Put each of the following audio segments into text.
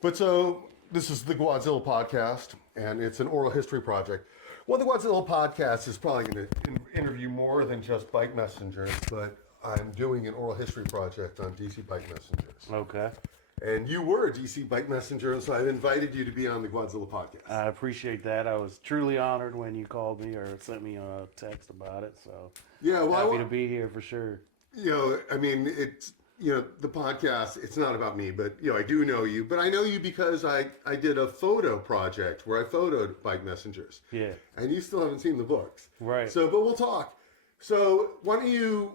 But so this is the Godzilla podcast, and it's an oral history project. Well, the Godzilla podcast is probably going to interview more than just bike messengers, but I'm doing an oral history project on DC bike messengers. Okay. And you were a DC bike messenger, and so I've invited you to be on the Godzilla podcast. I appreciate that. I was truly honored when you called me or sent me a text about it. So Yeah, well, happy to be here for sure. I mean, it's the podcast. It's not about me, but I do know you. But I know you because I did a photo project where I photoed bike messengers. Yeah. And you still haven't seen the books, Right. So, but we'll talk. So, why don't you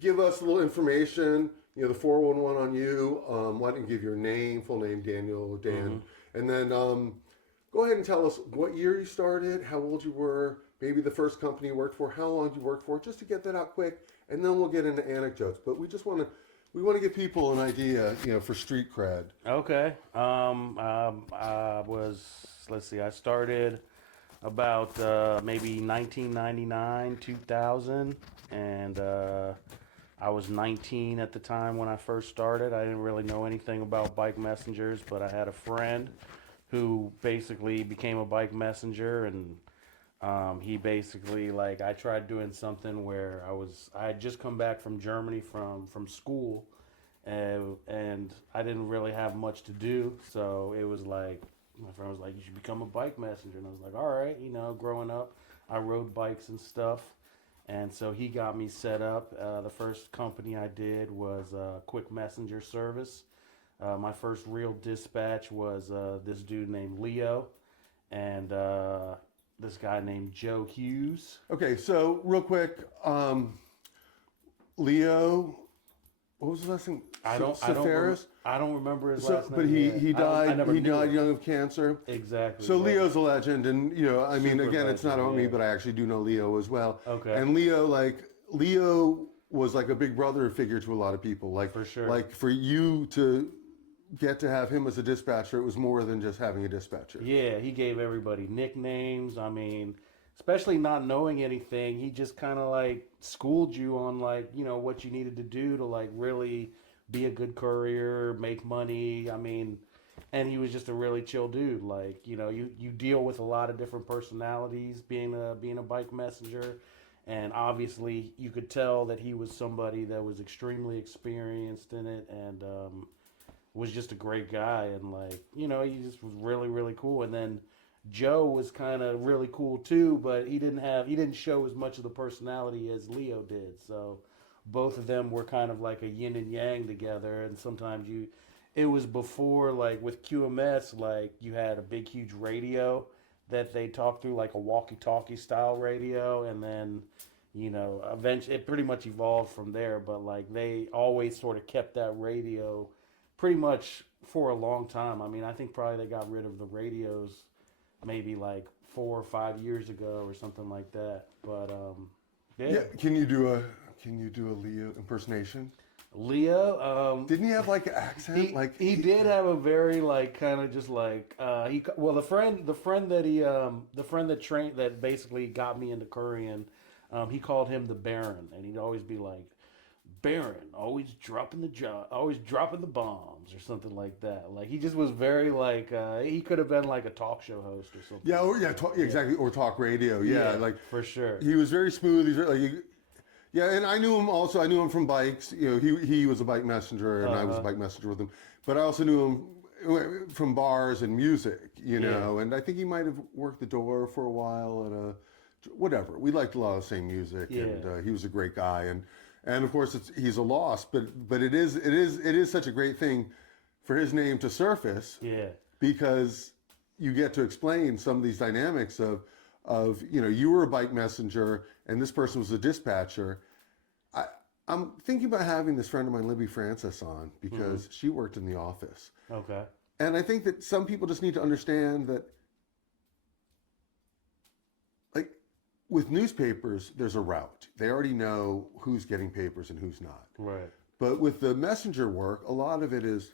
give us a little information? The 411 on you. Why don't you give your name, full name, Daniel, Dan, and then go ahead and tell us what year you started, how old you were, maybe the first company you worked for, how long you worked for, just to get that out quick, and then we'll get into anecdotes. But we just want to give people an idea, for street cred. Okay. I was, let's see, I started about maybe 1999, 2000, and I was 19 at the time when I first started. I didn't really know anything about bike messengers, but I had a friend who basically became a bike messenger, and he basically, like, I tried doing something where I had just come back from Germany from school, and I didn't really have much to do, so it was like, my friend was like, you should become a bike messenger, and I was like, all right, growing up, I rode bikes and stuff. And so he got me set up. The first company I did was Quick Messenger Service. My first real dispatch was this dude named Leo and this guy named Joe Hughes. Okay, so real quick, Leo. What was his last name? I don't remember his last name. But he died. He died him. young of cancer. Exactly. So Leo's a legend, and I mean, Super again, it's not legend, about me, yeah. but I actually do know Leo as well. Okay. And Leo was like a big brother figure to a lot of people. Like, For sure. Like for you to get to have him as a dispatcher, it was more than just having a dispatcher. Yeah, he gave everybody nicknames. I mean, especially not knowing anything, he just kind of like schooled you on like, what you needed to do to like really be a good courier, make money. I mean, and he was just a really chill dude. Like, you deal with a lot of different personalities being a bike messenger. And obviously you could tell that he was somebody that was extremely experienced in it and was just a great guy. And like, he just was really, really cool. And then Joe was kind of really cool too, but he didn't show as much of the personality as Leo did. So both of them were kind of like a yin and yang together. And sometimes it was before, like with QMS, like you had a big, huge radio that they talked through, like a walkie-talkie style radio. And then, eventually it pretty much evolved from there. But like they always sort of kept that radio pretty much for a long time. I mean, I think probably they got rid of the radios maybe like 4 or 5 years ago or something like that. But Yeah. Can you do a Leo impersonation? Leo, Didn't he have like an accent? he did have a very like kind of just like the friend that basically got me into currying, he called him the Baron, and he'd always be like, Baron, always dropping the bombs or something like that. Like he just was very like he could have been like a talk show host or something. Yeah, exactly, or talk radio. Yeah, like for sure. He was very smooth. He's very, like, yeah, and I knew him also. I knew him from bikes. He was a bike messenger, and I was a bike messenger with him. But I also knew him from bars and music. And I think he might have worked the door for a while at a whatever. We liked a lot of the same music, and he was a great guy. And of course, he's a loss, but it is such a great thing for his name to surface. Yeah, because you get to explain some of these dynamics of you were a bike messenger and this person was a dispatcher. I'm thinking about having this friend of mine, Libby Francis, on because she worked in the office. Okay. And I think that some people just need to understand that, like, with newspapers, there's a route. They already know who's getting papers and who's not. Right. But with the messenger work, a lot of it is,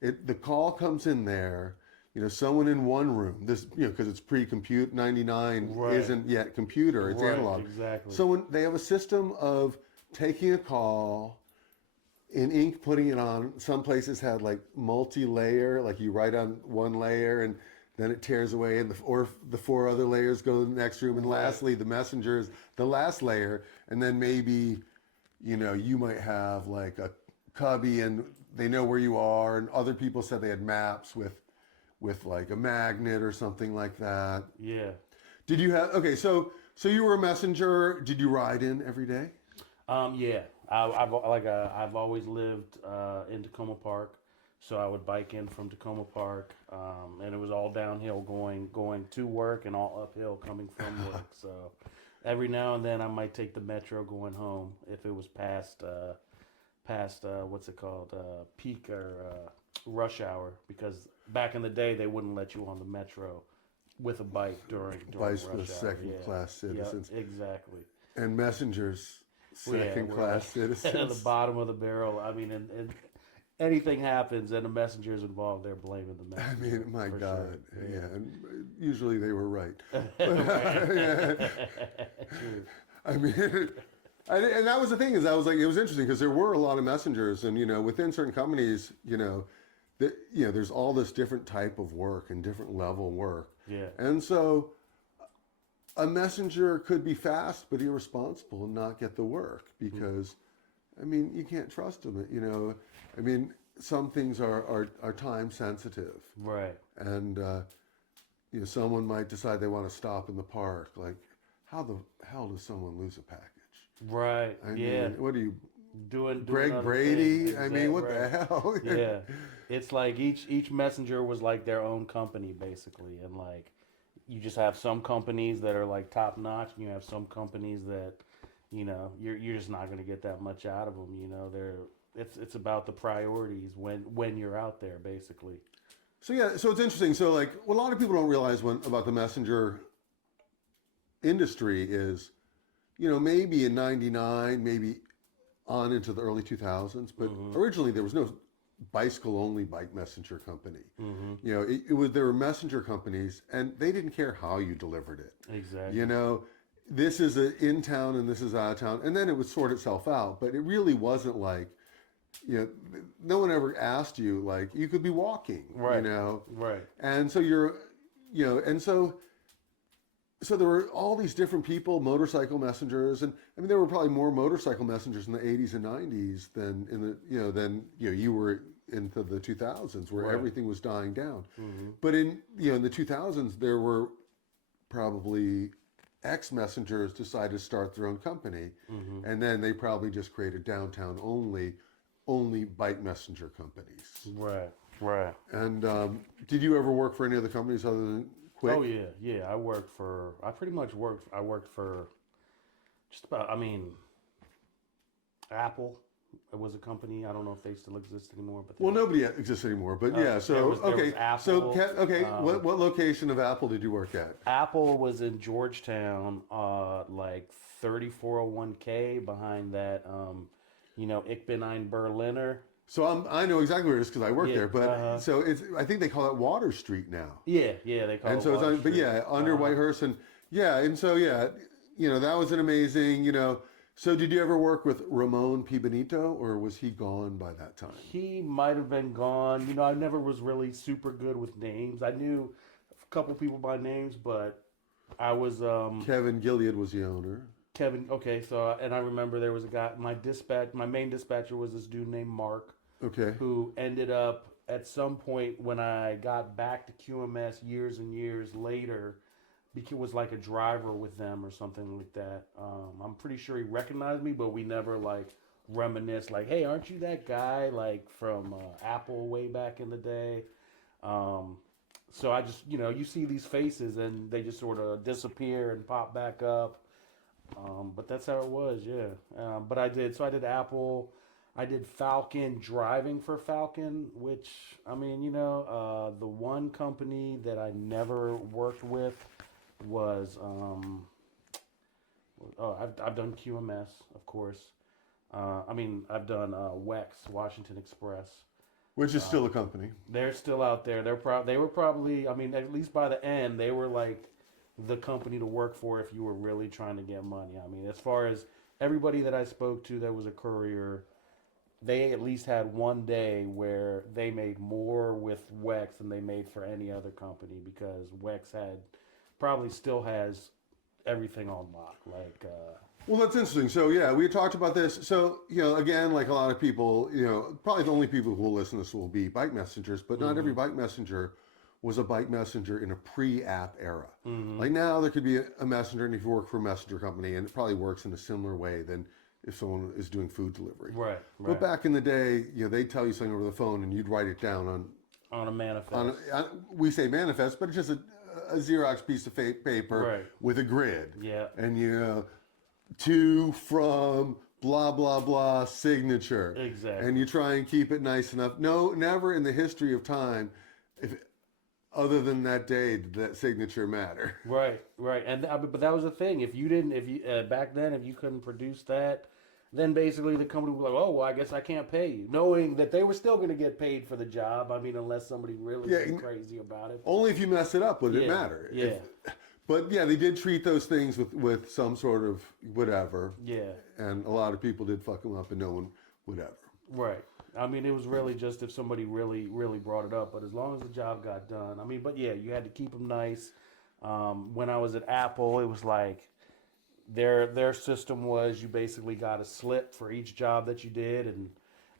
the call comes in there, someone in one room, this, because it's pre-compute, 99 Right. isn't yet computer, it's Right, analog. exactly. So when they have a system of taking a call, in ink putting it on. Some places had like multi-layer, like you write on one layer and then it tears away, and or the four other layers go to the next room, and lastly the messenger is the last layer, and then maybe you might have like a cubby and they know where you are, and other people said they had maps with like a magnet or something like that. Yeah. Did you have so you were a messenger? Did you ride in every day? Yeah. I've always lived in Tacoma Park, so I would bike in from Tacoma Park, and it was all downhill going to work and all uphill coming from work. So every now and then I might take the metro going home if it was past what's it called, peak or rush hour, because back in the day they wouldn't let you on the metro with a bike during rush hour. Second-class citizens. Yep, exactly. And messengers, second-class citizens. At the bottom of the barrel. I mean, and anything happens and the messenger's involved, they're blaming the messenger. I mean, my God. Sure. Yeah. And usually they were right. True. I mean, and that was the thing, is I was like, it was interesting because there were a lot of messengers, and within certain companies, there's all this different type of work and different level work. Yeah. And so a messenger could be fast but irresponsible and not get the work because, I mean, you can't trust them. I mean, some things are time sensitive. Right. And, someone might decide they want to stop in the park. Like, how the hell does someone lose a package? Right. I mean, what are you doing Greg Brady? Exactly. I mean, what the hell? Yeah. It's like each messenger was like their own company basically, and like you just have some companies that are like top notch, and you have some companies that you're just not going to get that much out of them. It's about the priorities when you're out there basically. So it's interesting. So like what a lot of people don't realize about the messenger industry is, maybe in '99, maybe on into the early 2000s, but originally there was no bicycle-only bike messenger company. There were messenger companies, and they didn't care how you delivered it. Exactly. This is in town and this is out of town, and then it would sort itself out. But it really wasn't like, no one ever asked you, like, you could be walking, right. Right. And so so there were all these different people, motorcycle messengers, and I mean there were probably more motorcycle messengers in the 80s and 90s than you were into the 2000s where everything was dying down. But in the 2000s there were probably ex-messengers decided to start their own company, and then they probably just created downtown only bike messenger companies. Right. And did you ever work for any other companies other than Quick? Oh yeah. I worked for just about. I mean, Apple. It was a company. I don't know if they still exist anymore. But nobody exists anymore. But yeah. So there was Apple, what location of Apple did you work at? Apple was in Georgetown, like 3401K behind that. Ich bin ein Berliner. So I know exactly where it is because I work there. But so I think they call it Water Street now. Yeah, they call it. And so Water Street. But yeah, under Whitehurst, and that was an amazing. So did you ever work with Ramon P. Benito, or was he gone by that time? He might have been gone. I never was really super good with names. I knew a couple people by names, but I was Kevin Gilead was the owner. Kevin. Okay, so and I remember there was a guy. My main dispatcher was this dude named Mark. Okay. Who ended up at some point when I got back to QMS years and years later, was like a driver with them or something like that. I'm pretty sure he recognized me, but we never like reminisced like, hey, aren't you that guy like from Apple way back in the day? So I just you see these faces and they just sort of disappear and pop back up. But that's how it was, yeah. But I did Apple. I did Falcon, driving for Falcon, which, I mean, the one company that I never worked with was, I've done QMS, of course. I've done WEX, Washington Express. Which is still a company. They're still out there. They were probably, at least by the end, they were like the company to work for if you were really trying to get money. I mean, as far as everybody that I spoke to that was a courier they at least had one day where they made more with Wex than they made for any other company, because Wex probably still has everything on lock. Like, well, that's interesting. So yeah, we talked about this. So again, like a lot of people, probably the only people who will listen to this will be bike messengers, but not every bike messenger was a bike messenger in a pre-app era. Like now, there could be a messenger, and if you work for a messenger company, and it probably works in a similar way than if someone is doing food delivery. Right. But back in the day, they'd tell you something over the phone, and you'd write it down on a manifest. We say manifest, but it's just a Xerox piece of paper with a grid. Yeah. And to, from, blah, blah, blah, signature. Exactly. And you try and keep it nice enough. No, never in the history of time, other than that day, did that signature matter. Right. And but that was the thing. If you back then, if you couldn't produce that, then basically the company was like, oh, well, I guess I can't pay you, knowing that they were still going to get paid for the job. I mean, unless somebody really went crazy about it. Only if you mess it up would it matter. Yeah. But yeah, they did treat those things with some sort of whatever. Yeah. And a lot of people did fuck them up, and no one would ever. Right. I mean, it was really just if somebody really, really brought it up. But as long as the job got done, I mean, but yeah, you had to keep them nice. When I was at Apple, it was like their system was you basically got a slip for each job that you did, and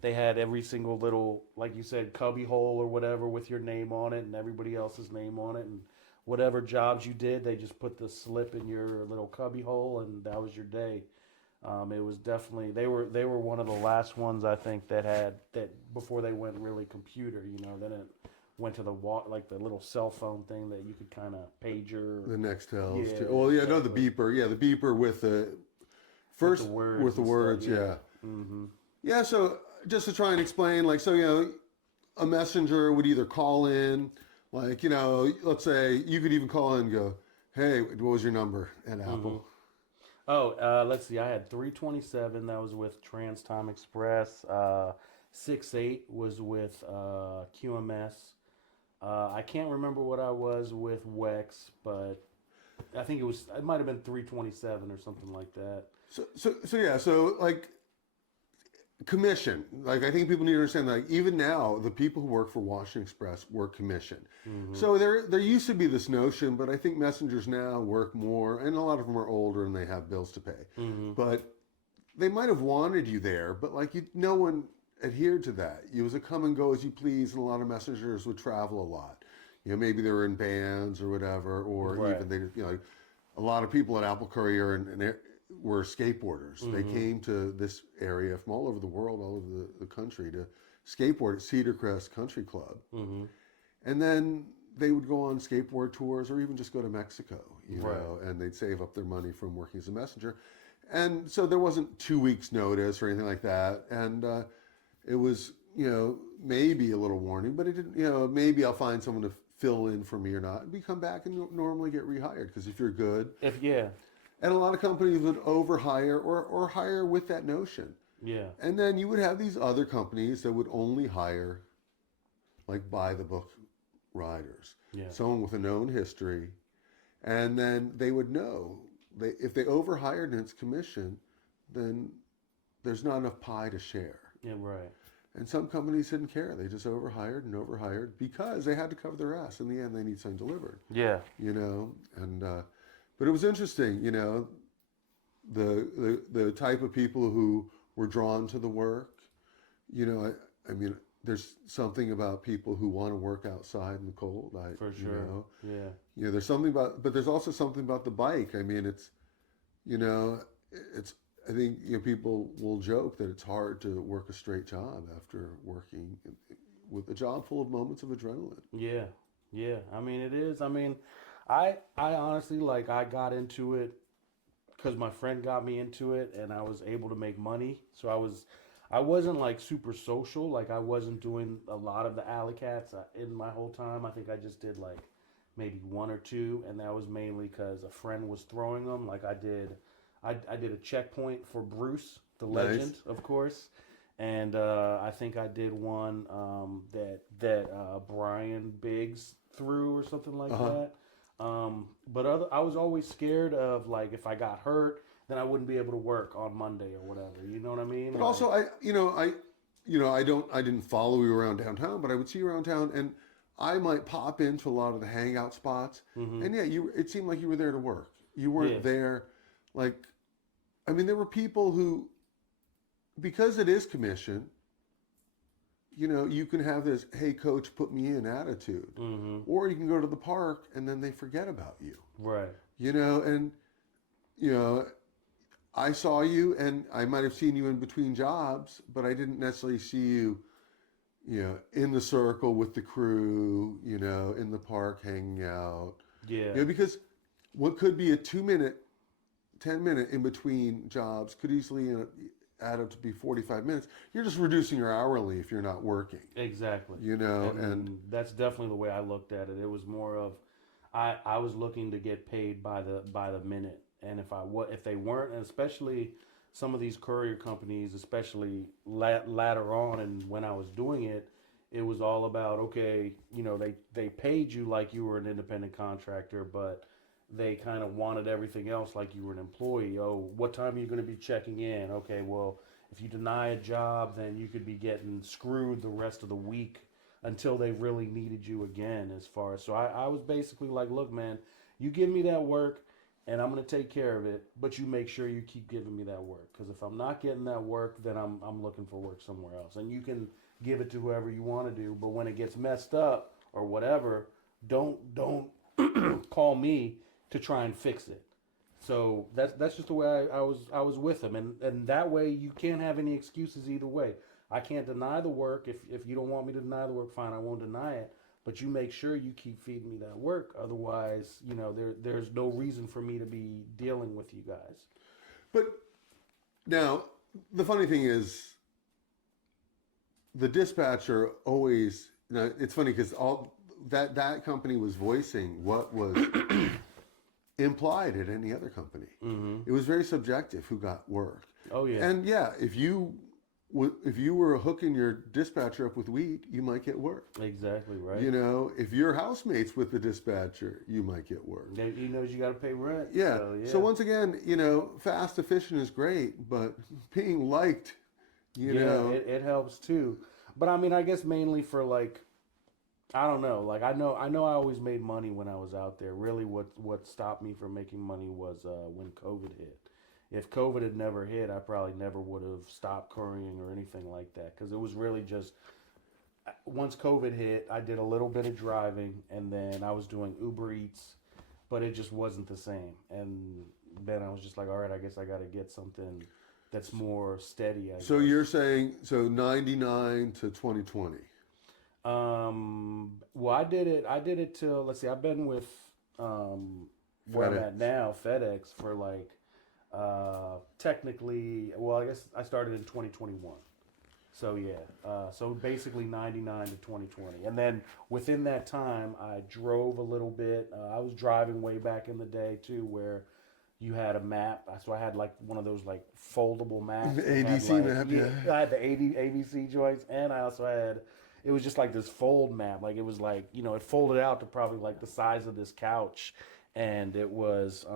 they had every single little, like you said, cubby hole or whatever with your name on it and everybody else's name on it, and whatever jobs you did, they just put the slip in your little cubby hole, and that was your day. It was definitely they were one of the last ones, I think, that before they went really computer. Then it went to the little cell phone thing that you could kind of pager. The Nextels. Yeah, too. Well, yeah, no, the beeper. Yeah, the beeper with the first with the words. Yeah. Mm-hmm. Yeah. So just to try and explain, a messenger would either call in, let's say you could even call in and go, hey, what was your number at Apple? Oh, let's see. I had 327. That was with Trans Time Express. 68 was with QMS. I can't remember what I was with Wex, but I think it might have been 327 or something like that. So commission. I think people need to understand even now, the people who work for Washington Express work commission. Mm-hmm. So there used to be this notion, but I think messengers now work more, and a lot of them are older and they have bills to pay. Mm-hmm. But they might have wanted you there, but no one adhered to that. It was a come and go as you please, and a lot of messengers would travel a lot. Maybe they were in bands or whatever, or even they, a lot of people at Apple Courier and were skateboarders. Mm-hmm. They came to this area from all over the world, all over the country to skateboard at Cedar Crest Country Club. Mm-hmm. And then they would go on skateboard tours or even just go to Mexico, and they'd save up their money from working as a messenger. And so there wasn't 2 weeks notice or anything like that. And it was, maybe a little warning, but it didn't, maybe I'll find someone to fill in for me or not. And we come back and normally get rehired because if you're good. And a lot of companies would overhire or hire with that notion. Yeah. And then you would have these other companies that would only hire by the book riders. Yeah. Someone with a known history. And then they would know if they overhired and it's commission, then there's not enough pie to share. Yeah, right. And some companies didn't care. They just overhired because they had to cover their ass. In the end, they need something delivered. Yeah. But it was interesting, the type of people who were drawn to the work. I mean, there's something about people who want to work outside in the cold. For sure. Yeah. There's something but there's also something about the bike. I mean, I think people will joke that it's hard to work a straight job after working with a job full of moments of adrenaline. Yeah. I mean, it is. I mean, I honestly, I got into it because my friend got me into it, and I was able to make money. So I wasn't super social. I wasn't doing a lot of the alley cats in my whole time. I think I just did maybe one or two, and that was mainly because a friend was throwing them. I did a checkpoint for Bruce, the legend, of course. And I think I did one that Brian Biggs threw or something like that. But I was always scared of if I got hurt, then I wouldn't be able to work on Monday or whatever. You know what I mean? But also, I didn't follow you around downtown, but I would see you around town, and I might pop into a lot of the hangout spots, and yeah, it seemed like you were there to work. You weren't there, like, I mean, there were people who, because it is commission, you can have this, hey, coach, put me in attitude. Or you can go to the park and then they forget about you. Right. And, I saw you and I might have seen you in between jobs, but I didn't necessarily see you, in the circle with the crew, in the park hanging out. Yeah. Because what could be a 2-minute, 10-minute in between jobs could easily add up to be 45 minutes. You're just reducing your hourly if you're not working. Exactly. And that's definitely the way I looked at it. It was more of, I was looking to get paid by the minute, and if they weren't, and especially some of these courier companies, especially later on, and when I was doing it, it was all about, okay, they paid you like you were an independent contractor, but they kind of wanted everything else like you were an employee. Oh, what time are you going to be checking in? Okay, well, if you deny a job, then you could be getting screwed the rest of the week until they really needed you again. So I was basically like, look, man, you give me that work and I'm going to take care of it, but you make sure you keep giving me that work, because if I'm not getting that work, then I'm looking for work somewhere else. And you can give it to whoever you want to do, but when it gets messed up or whatever, don't call me to try and fix it. So that's just the way I was with him, and that way you can't have any excuses either way. I can't deny the work. If you don't want me to deny the work, fine, I won't deny it. But you make sure you keep feeding me that work. Otherwise, there's no reason for me to be dealing with you guys. But now the funny thing is, the dispatcher always. Now it's funny because all that company was voicing what was implied at any other company. It was very subjective who got work. Oh yeah. And yeah, if you were hooking your dispatcher up with weed, you might get work. Exactly right. If you're housemates with the dispatcher, you might get work. He knows you got to pay rent. Yeah. So once again, fast, efficient is great, but being liked, it helps too. But I mean, I guess mainly for like, I don't know. Like I know I always made money when I was out there. Really, what stopped me from making money was when COVID hit. If COVID had never hit, I probably never would have stopped currying or anything like that. Because it was really just, once COVID hit, I did a little bit of driving, and then I was doing Uber Eats, but it just wasn't the same. And then I was just like, all right, I guess I got to get something that's more steady. I So guess. you're saying, 99 to 2020. Well, I did it till, let's see, I've been with where I'm at now, FedEx, for like technically, well, I guess I started in 2021. So yeah, so basically 99 to 2020. And then within that time, I drove a little bit. I was driving way back in the day too, where you had a map. So I had like one of those like foldable maps. ADC map, yeah. I had the ABC joints, and I also had, it was just like this fold map. Like it was like, it folded out to probably like the size of this couch. And it was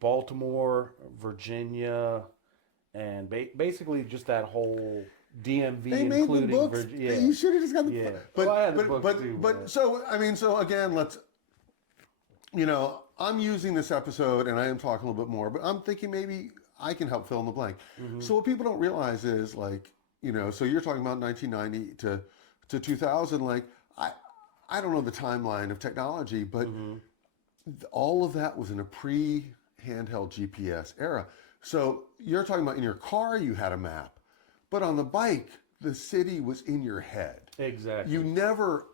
Baltimore, Virginia, and basically just that whole DMV, They made including the books. Virginia. You should have just got the. Yeah. But Well, I had the books but too, but man. so again, let's. I'm using this episode and I am talking a little bit more, but I'm thinking maybe I can help fill in the blank. So what people don't realize is like, so you're talking about 1990 to 2000. Like I don't know the timeline of technology, but all of that was in a pre-handheld GPS era. So you're talking about in your car you had a map, but on the bike the city was in your head. Exactly. You never,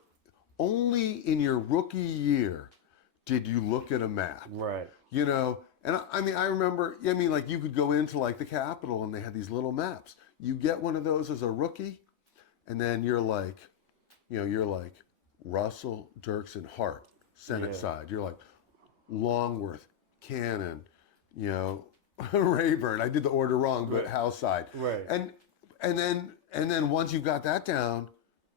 only in your rookie year did you look at a map. Right. And I remember, like you could go into like the Capitol and they had these little maps. You get one of those as a rookie, and then you're like Russell, Dirksen, Hart, Senate side. You're like Longworth, Cannon, Rayburn. I did the order wrong, but House side. Right. And then once you've got that down,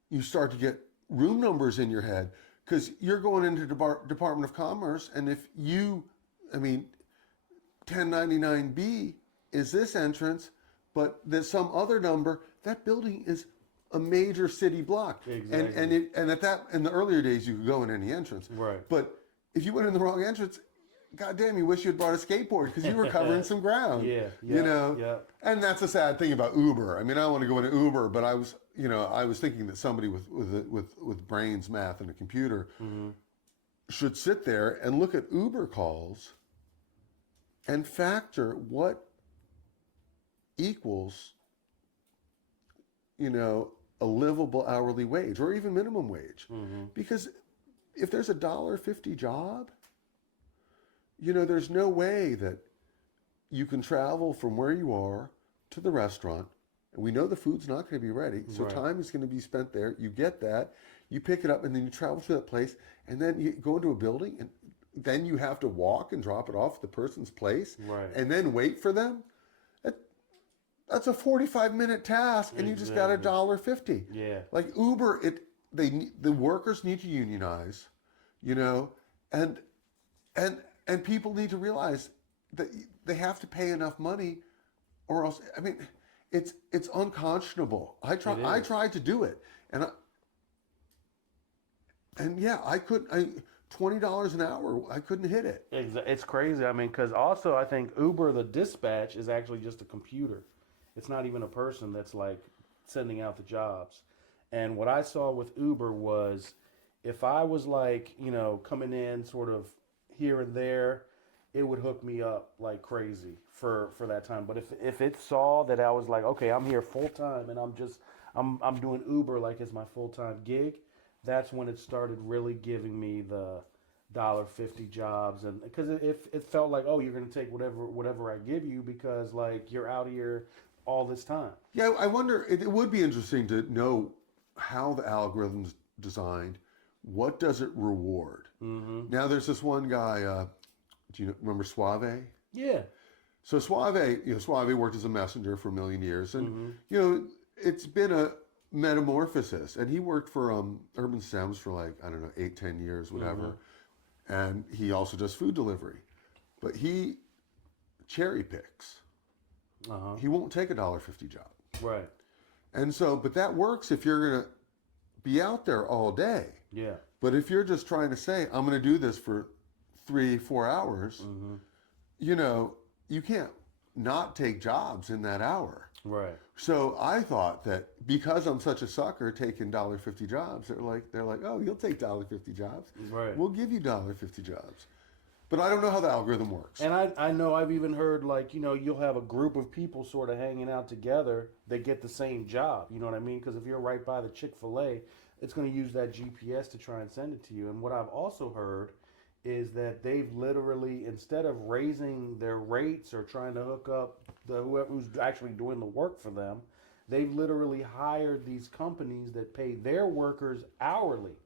you start to get room numbers in your head, because you're going into Department of Commerce, and if 1099B is this entrance, but there's some other number. That building is a major city block. Exactly. And at that, in the earlier days, you could go in any entrance. Right. But if you went in the wrong entrance, goddamn, you wish you had brought a skateboard because you were covering some ground. Yeah. You know. Yeah. And that's a sad thing about Uber. I mean, I don't want to go into Uber, but I was thinking that somebody with brains, math, and a computer should sit there and look at Uber calls and factor what equals, a livable hourly wage or even minimum wage. Because if there's $1.50 job, there's no way that you can travel from where you are to the restaurant. And we know the food's not going to be ready. So time is going to be spent there. You get that, you pick it up, and then you travel to that place, and then you go into a building, and then you have to walk and drop it off at the person's place, and then wait for them. That's a 45-minute task, and you just got $1.50. Yeah. Like Uber, the workers need to unionize, and people need to realize that they have to pay enough money, or else, I mean, it's unconscionable. I tried to do it, and I couldn't. $20 an hour, I couldn't hit it. It's crazy. I mean, because also I think Uber, the dispatch, is actually just a computer. It's not even a person that's like sending out the jobs. And what I saw with Uber was, if I was like, coming in sort of here and there, it would hook me up like crazy for that time. But if it saw that I was like, okay, I'm here full time and I'm doing Uber like it's my full time gig, that's when it started really giving me the $1.50 jobs, and because it felt like, oh, you're going to take whatever I give you because like you're out here all this time. Yeah, I wonder. It would be interesting to know how the algorithm's designed. What does it reward? Now, there's this one guy. Do you remember Suave? Yeah. So Suave worked as a messenger for a million years, and it's been a metamorphosis. And he worked for Urban Stems for like, I don't know, 8-10 years, whatever. And he also does food delivery, but he cherry picks. He won't take $1.50 job. Right. And so, but that works if you're going to be out there all day. Yeah. But if you're just trying to say, I'm going to do this for 3-4 hours, you can't not take jobs in that hour. Right. So I thought that because I'm such a sucker taking $1.50 jobs, they're like, oh, you'll take $1.50 jobs. Right. We'll give you $1.50 jobs. But I don't know how the algorithm works. And I know I've even heard like, you'll have a group of people sort of hanging out together that get the same job. You know what I mean? Because if you're right by the Chick-fil-A, it's going to use that GPS to try and send it to you. And what I've also heard is that they've literally, instead of raising their rates or trying to hook up whoever who's actually doing the work for them, they've literally hired these companies that pay their workers hourly.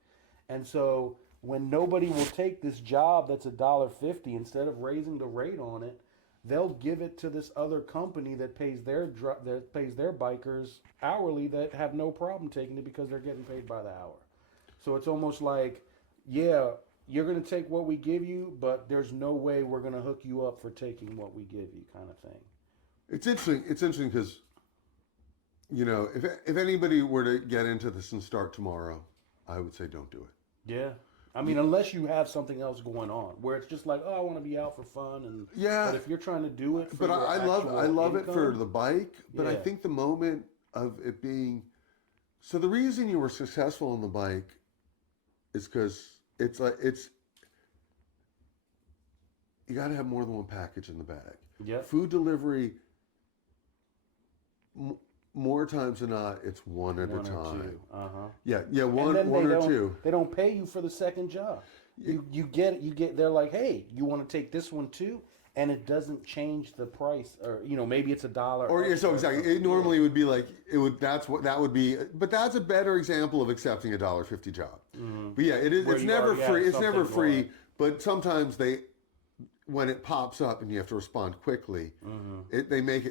And so when nobody will take this job that's $1.50, instead of raising the rate on it, they'll give it to this other company that pays their bikers hourly that have no problem taking it because they're getting paid by the hour. So it's almost like, yeah, you're going to take what we give you, but there's no way we're going to hook you up for taking what we give you, kind of thing. It's interesting because, if anybody were to get into this and start tomorrow, I would say don't do it. Yeah. I mean, unless you have something else going on, where it's just like, oh, I want to be out for fun, and But if you're trying to do it, for but I love it for the bike. But I Yeah. think the moment of it being, so the reason you were successful on the bike is because you got to have more than one package in the bag. Yeah. Food delivery, more times than not, it's one at a time. Yeah, one or two. They don't pay you for the second job. You get. They're like, hey, you want to take this one too, and it doesn't change the price, or maybe it's $1. Or so exactly. It normally would be like it would. That would be. But that's a better example of accepting $1.50 job. But yeah, it is. Where It's you never already free. have It's never something free. going. But sometimes when it pops up and you have to respond quickly, they make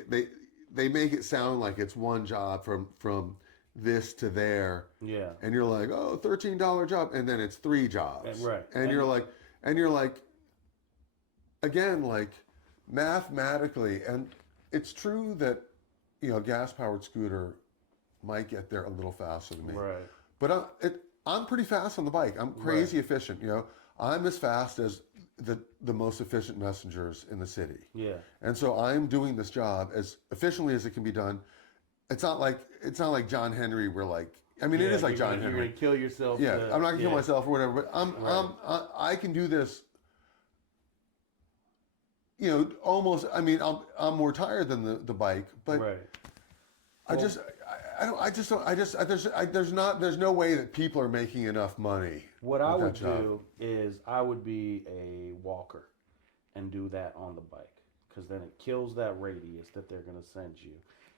it sound like it's one job from this to there. Yeah. And you're like, oh, $13 job, and then it's 3 jobs. Right. And you're like, again, like mathematically, and it's true that gas powered scooter might get there a little faster than me. Right. But I'm pretty fast on the bike. I'm crazy efficient. I'm as fast as the most efficient messengers in the city. Yeah. And so I'm doing this job as efficiently as it can be done. It's not like John Henry. Where like, I mean, it is like John Henry. You're gonna kill yourself. Yeah, I'm not gonna kill myself or whatever. But I can do this. Almost. I mean, I'm more tired than the bike, but there's no way that people are making enough money. What I would do is I would be a walker and do that on the bike, because then it kills that radius that they're going to send you.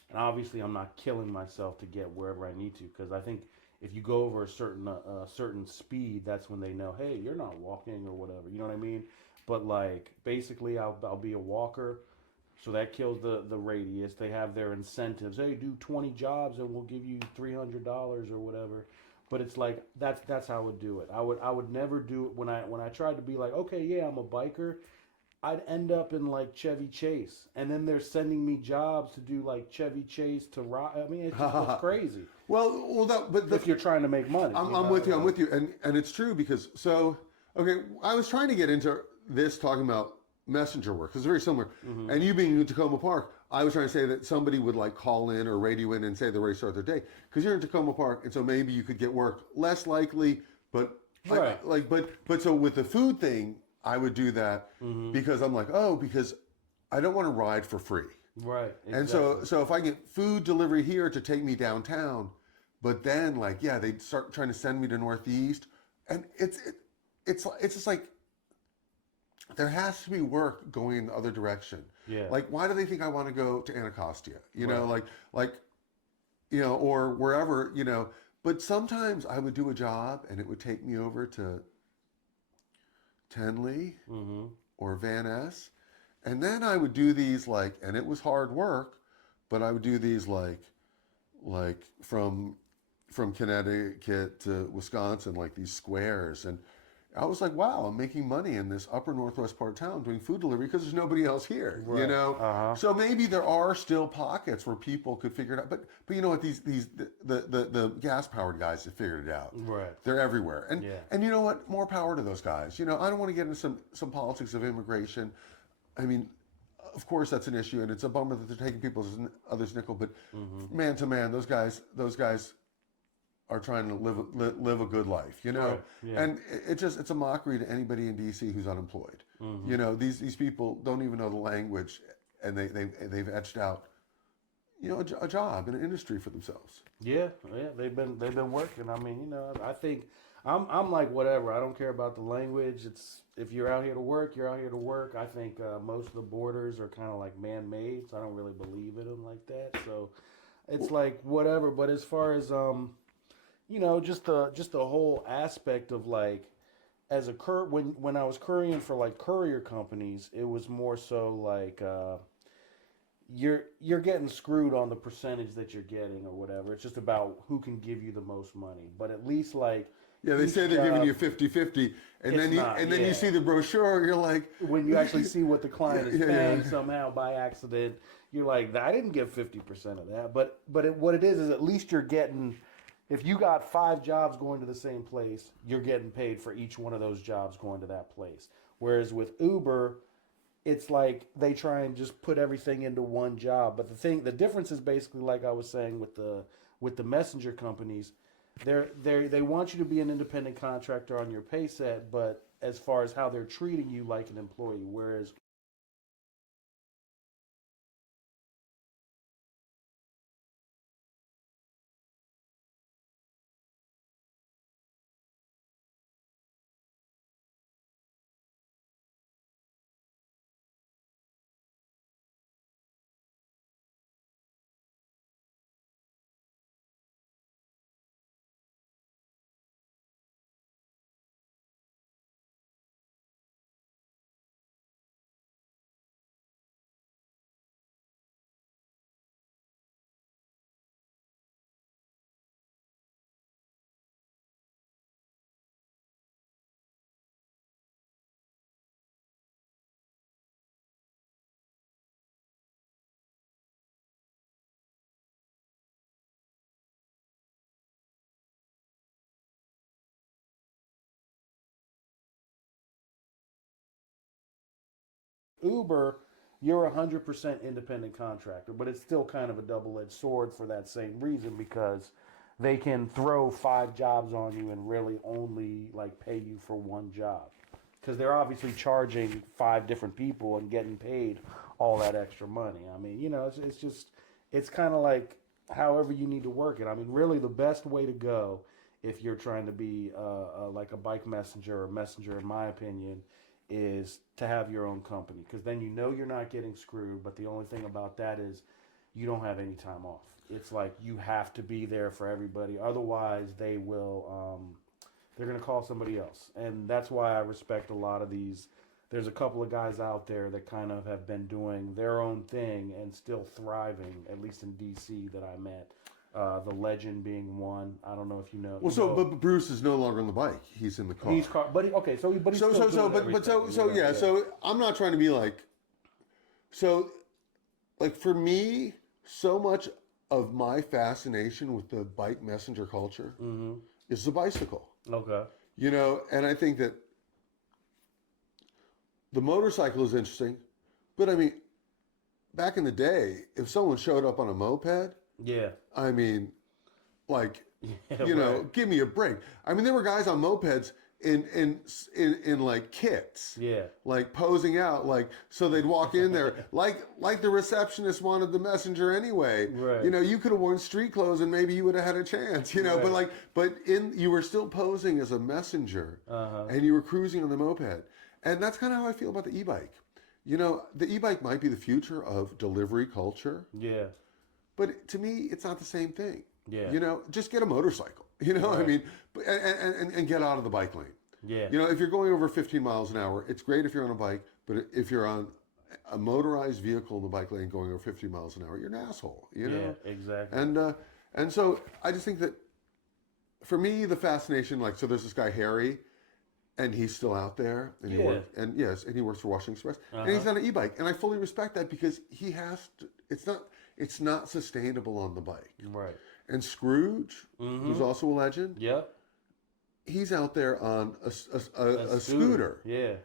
And obviously I'm not killing myself to get wherever I need to, because I think if you go over a certain speed, that's when they know, hey, you're not walking or whatever. You know what I mean? But like basically I'll be a walker. So that kills the radius. They have their incentives. Hey, do 20 jobs and we'll give you $300 or whatever. But it's like that's how I would do it. I would never do it when I tried to be like, okay, yeah, I'm a biker. I'd end up in like Chevy Chase, and then they're sending me jobs to do like Chevy Chase to rock. I mean, it's crazy. If you're trying to make money, I'm with you, and it's true because okay, I was trying to get into this talking about messenger work, because it's very similar. Mm-hmm. And you being in Tacoma Park, I was trying to say that somebody would like call in or radio in and say they're ready to start their day, because you're in Tacoma Park, and so maybe you could get work less likely, but but so with the food thing, I would do that because I'm like, because I don't want to ride for free. Right. Exactly. And so if I get food delivery here to take me downtown, but then they start trying to send me to Northeast, and it's just like, there has to be work going in the other direction. Yeah. Like, why do they think I want to go to Anacostia? Or wherever, But sometimes I would do a job and it would take me over to Tenley or Van Ness. And then I would do these and it was hard work, but I would do these from Connecticut to Wisconsin, like these squares. And I was like, wow, I'm making money in this upper northwest part of town doing food delivery because there's nobody else here, So maybe there are still pockets where people could figure it out. But you know what? The gas powered guys have figured it out. Right. They're everywhere. And you know what? More power to those guys. I don't want to get into some politics of immigration. I mean, of course that's an issue, and it's a bummer that they're taking people's others' nickel. But man to man, those guys are trying to live a good life, Right, yeah. And it's a mockery to anybody in DC who's unemployed. These people don't even know the language, and they've etched out, a job in an industry for themselves. Yeah, they've been working. I mean, I think I'm like whatever. I don't care about the language. It's if you're out here to work, you're out here to work. I think most of the borders are kind of like man-made, so I don't really believe in them like that. So it's like whatever. But as far as just the whole aspect of like, as a when I was couriering for like courier companies, it was more so like you're getting screwed on the percentage that you're getting or whatever. It's just about who can give you the most money. But at least like, they say they're giving you 50-50, and then you see the brochure, you're like, when you actually see what the client is paying somehow by accident, you're like, I didn't get 50% of that. But what it is at least you're getting. If you got 5 jobs going to the same place, you're getting paid for each one of those jobs going to that place. Whereas with Uber, it's like they try and just put everything into one job. But the difference is basically like I was saying with the messenger companies, they want you to be an independent contractor on your pay set, but as far as how they're treating you like an employee, whereas Uber, you're 100% independent contractor, but it's still kind of a double-edged sword for that same reason, because they can throw 5 jobs on you and really only like pay you for one job, because they're obviously charging 5 different people and getting paid all that extra money. I mean, it's just, it's kind of like however you need to work it. I mean, really the best way to go if you're trying to be like a bike messenger or messenger, in my opinion, is to have your own company, because then you're not getting screwed. But the only thing about that is you don't have any time off. It's like you have to be there for everybody. Otherwise, they will they're going to call somebody else. And that's why I respect a lot of these. There's a couple of guys out there that kind of have been doing their own thing and still thriving, at least in DC that I met. The Legend being one. I don't know if you know. Well, but Bruce is no longer on the bike. He's in the car. But he's still doing everything. Yeah. So I'm not trying to be like, for me, so much of my fascination with the bike messenger culture is the bicycle. Okay. And I think that the motorcycle is interesting, but I mean, back in the day, if someone showed up on a moped, yeah, I mean, like, right. give me a break. I mean, there were guys on mopeds in like kits, yeah, like posing out, like, so they'd walk in there, like the receptionist wanted the messenger anyway. Right. You could have worn street clothes and maybe you would have had a chance, Right. but you were still posing as a messenger, and you were cruising on the moped. And that's kind of how I feel about the e-bike. The e-bike might be the future of delivery culture. Yeah. But to me, it's not the same thing. Yeah. Just get a motorcycle. Right. I mean, and get out of the bike lane. Yeah. If you're going over 15 miles an hour, it's great if you're on a bike, but if you're on a motorized vehicle in the bike lane going over 15 miles an hour, you're an asshole. Yeah, exactly. And so I just think that for me, the fascination, so there's this guy Harry, and he's still out there, and he works for Washington Express, and he's on an e-bike, and I fully respect that, because he has to. It's not sustainable on the bike. Right. And Scrooge, who's also a legend, Yep. he's out there on a scooter. Yeah.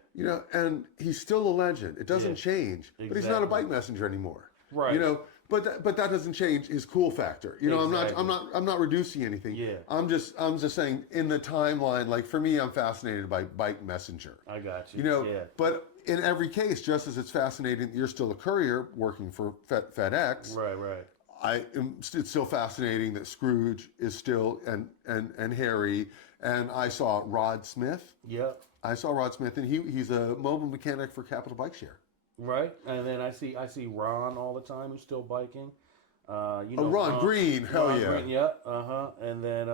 And he's still a legend. It doesn't change, but he's not a bike messenger anymore. Right. But that doesn't change his cool factor. Exactly. I'm not reducing anything. Yeah. I'm just saying, in the timeline, like, for me, I'm fascinated by bike messenger. I got you. Yeah. But in every case, just as it's fascinating that you're still a courier working for FedEx. Right. It's still fascinating that Scrooge is still and Harry, and I saw Rod Smith. Yep. I saw Rod Smith, and he's a mobile mechanic for Capital Bike Share. Right. And then I see Ron all the time, who's still biking. Ron Green, hell yeah. Green, yeah. And then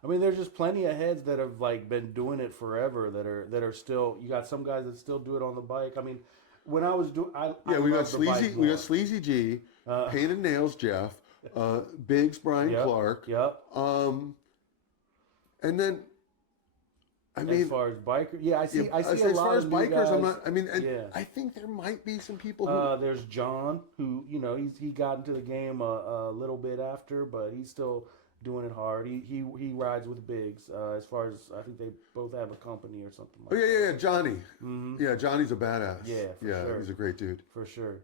I mean, there's just plenty of heads that have been doing it forever that are still. You got some guys that still do it on the bike. I mean, when I was doing, we got Sleazy G, Pain and Nails Jeff, Biggs Brian Clark. Yep. And then, I mean, as far as bikers, I see a lot as far as of bikers, guys. I'm not. I mean, I think there might be some people who. There's John, who he got into the game a little bit after, but he's still doing it hard. He rides with Biggs. As far as I think they both have a company or something like that. Yeah, Johnny. Yeah, Johnny's a badass. Yeah, for sure. He's a great dude. For sure.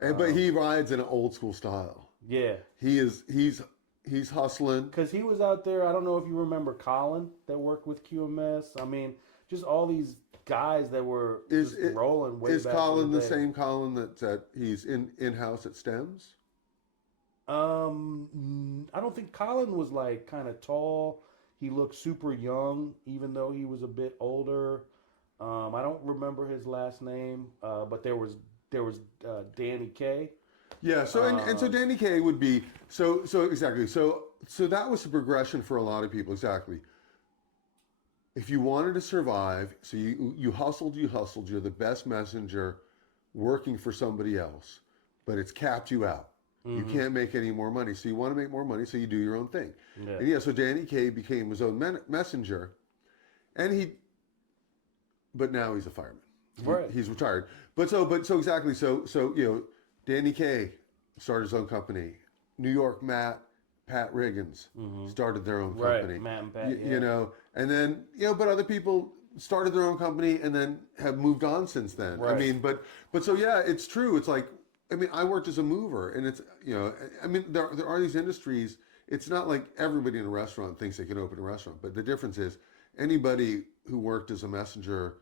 But he rides in an old school style. Yeah. He's hustling. Because he was out there, I don't know if you remember Colin that worked with QMS. I mean, just all these guys that were rolling way back. Is Colin the same Colin that he's in-house at STEMS? I don't think Colin was kind of tall. He looked super young, even though he was a bit older. I don't remember his last name, but there was Danny K. Yeah, so and so Danny K would be so exactly. So that was the progression for a lot of people, exactly. If you wanted to survive, so you hustled, you're the best messenger working for somebody else, but it's capped you out. You can't make any more money. So you want to make more money, so you do your own thing. Yeah. And so Danny K became his own messenger, but now he's a fireman. Right. He's retired. But so exactly. So Danny K started his own company. New York Pat Riggins started their own company. Right, Matt and Pat. And then but other people started their own company and then have moved on since then. Right. I mean, but so yeah, it's true. It's like, I mean, I worked as a mover, and it's, you know, I mean, there are these industries. It's not like everybody in a restaurant thinks they can open a restaurant, but the difference is anybody who worked as a messenger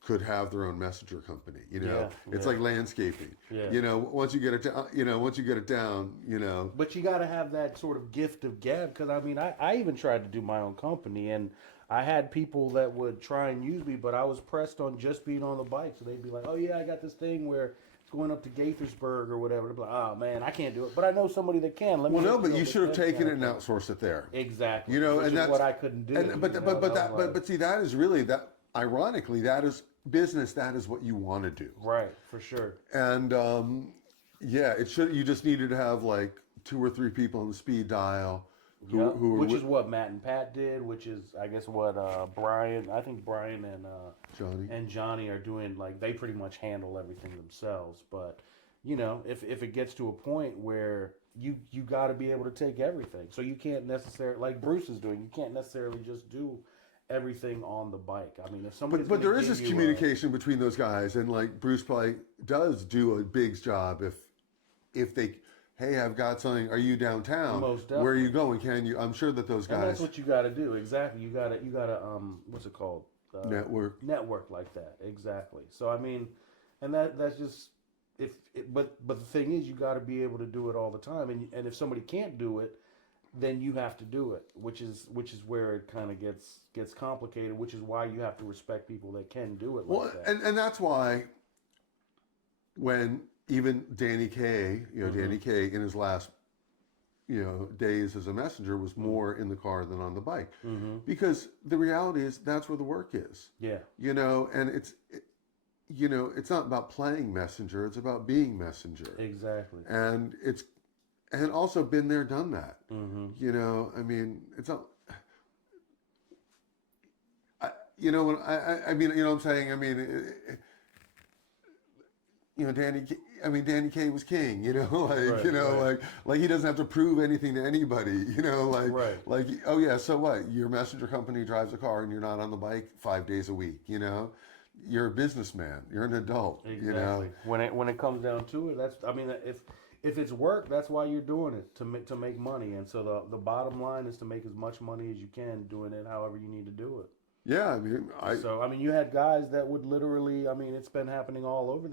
could have their own messenger company. You know, it's like landscaping. Yeah. You know, once you get it down, you know. But you got to have that sort of gift of gab, because I mean, I even tried to do my own company, and I had people that would try and use me, but I was pressed on just being on the bike. So they'd be like, "Oh yeah, I got this thing where it's going up to Gaithersburg or whatever." They'd be like, "Oh man, I can't do it," but I know somebody that can. Well, no, but you should have taken it and outsourced it there. Exactly. You know, which and is that's what I couldn't do. But see, that is really that. Ironically, that is business. That is what you want to do. Right, for sure. And yeah, it should. You just needed to have like 2 or 3 people on the speed dial. Which is what Matt and Pat did. Which is, I guess, what Brian. I think Brian and Johnny are doing. Like, they pretty much handle everything themselves. But you know, if it gets to a point where you got to be able to take everything, so you can't necessarily, like Bruce is doing. You can't necessarily just do everything on the bike. I mean, if somebody, but there is this communication between those guys, and like Bruce probably does do a big job if they, hey, I've got something. Are you downtown? Most definitely. Where are you going? Can you? I'm sure that those guys. And that's what you got to do. Exactly. You got to what's it called? Network like that. Exactly. So I mean, and that's just but the thing is, you got to be able to do it all the time, and if somebody can't do it, then you have to do it, which is where it kind of gets complicated, which is why you have to respect people that can do it like that. And that's why when even Danny Kaye, Danny Kaye in his last, days as a messenger was more in the car than on the bike. Because the reality is that's where the work is. Yeah. And it's not about playing messenger, it's about being messenger. Exactly. And also been there, done that. I mean, it's not. When I mean, what I'm saying. I mean, Danny Kaye was king. Like he doesn't have to prove anything to anybody. Like, oh yeah, so what? Your messenger company drives a car and you're not on the bike 5 days a week. You're a businessman. You're an adult. Exactly. When it comes down to it, if it's work, that's why you're doing it, to make money. And so the bottom line is to make as much money as you can doing it however you need to do it. Yeah, I mean, you had guys that would literally, it's been happening all over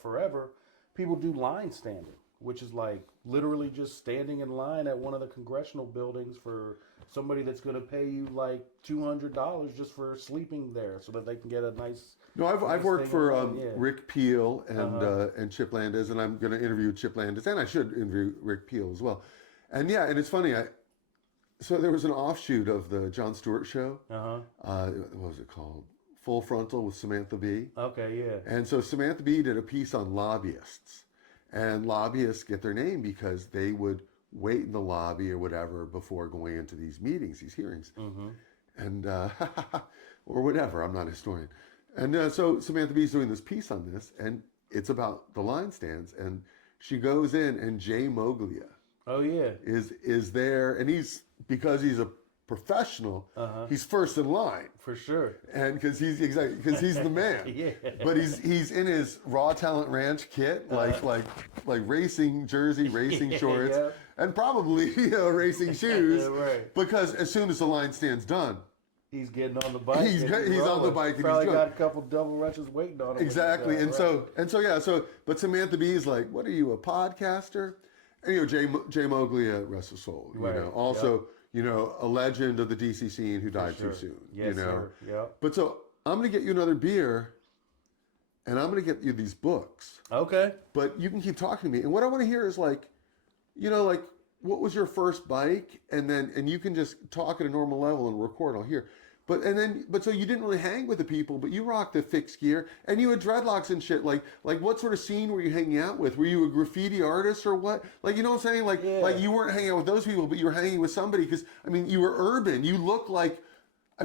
forever. People do line standing, which is like literally just standing in line at one of the congressional buildings for somebody that's going to pay you like $200 just for sleeping there so that they can get a nice. No, I've worked for Rick Peel and Chip Landis, and I'm going to interview Chip Landis, and I should interview Rick Peel as well. And yeah, and it's funny. So there was an offshoot of the Jon Stewart show. What was it called? Full Frontal with Samantha Bee. Okay, yeah. And so Samantha Bee did a piece on lobbyists, and lobbyists get their name because they would wait in the lobby or whatever before going into these meetings, these hearings, and or whatever. I'm not a historian. And so Samantha Bee's doing this piece on this, and it's about the line stands. And she goes in, and Jay Moglia, is there, and because he's a professional, he's first in line for sure, and because he's the man. But he's in his Raw Talent Ranch kit, like racing jersey, racing shorts, and probably racing shoes. Right. Because as soon as the line stand's done, he's getting on the bike. He's on the bike. And probably he's got a couple double wrenches waiting on him. Exactly. But Samantha Bee is like, "What are you, a podcaster?" And Jay Moglia, rest his soul. Also, a legend of the DC scene who died too soon. Yes, sir. Yep. But so I'm going to get you another beer, and I'm going to get you these books. Okay. But you can keep talking to me. And what I want to hear is like what was your first bike? And you can just talk at a normal level and record. I'll hear. But so you didn't really hang with the people, but you rocked the fixed gear and you had dreadlocks and shit. Like what sort of scene were you hanging out with? Were you a graffiti artist or what? Like, you know what I'm saying? Like you weren't hanging out with those people, but you were hanging with somebody because, you were urban. You looked like, a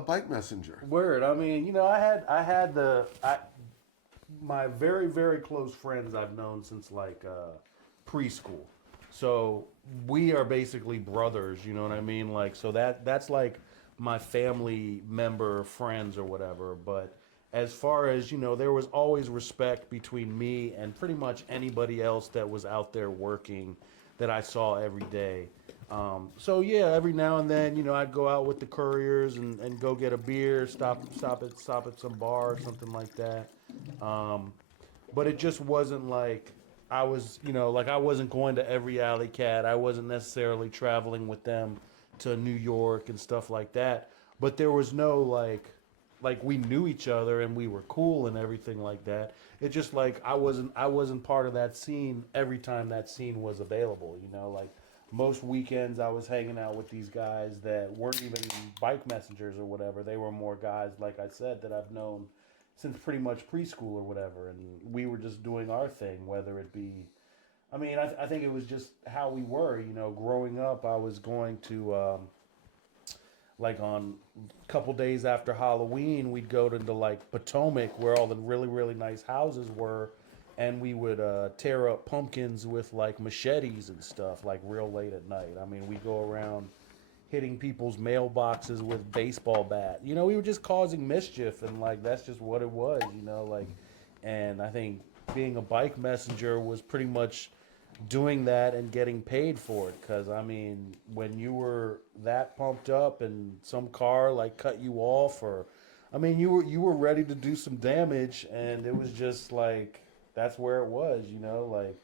bike messenger. Word. I had my very, very close friends I've known since preschool. So we are basically brothers, you know what I mean? So that's like my family member friends or whatever. But as far as, there was always respect between me and pretty much anybody else that was out there working that I saw every day. So yeah, every now and then, I'd go out with the couriers and go get a beer, stop at some bar or something like that. Um, but it just wasn't like I was, like I wasn't going to every alley cat. I wasn't necessarily traveling with them to New York and stuff like that. But there was no like we knew each other and we were cool and everything like that. It just like I wasn't part of that scene every time that scene was available, like most weekends I was hanging out with these guys that weren't even bike messengers or whatever. They were more guys, like I said, that I've known since pretty much preschool or whatever, and we were just doing our thing, whether it be, I think it was just how we were, growing up. I was going to, like on a couple days after Halloween, we'd go to like Potomac where all the really, really nice houses were, and we would tear up pumpkins with like machetes and stuff, like real late at night. We go around hitting people's mailboxes with baseball bat. We were just causing mischief, and like that's just what it was, like. And I think being a bike messenger was pretty much doing that and getting paid for it. Because when you were that pumped up and some car like cut you off, or you were ready to do some damage, and it was just like that's where it was, like.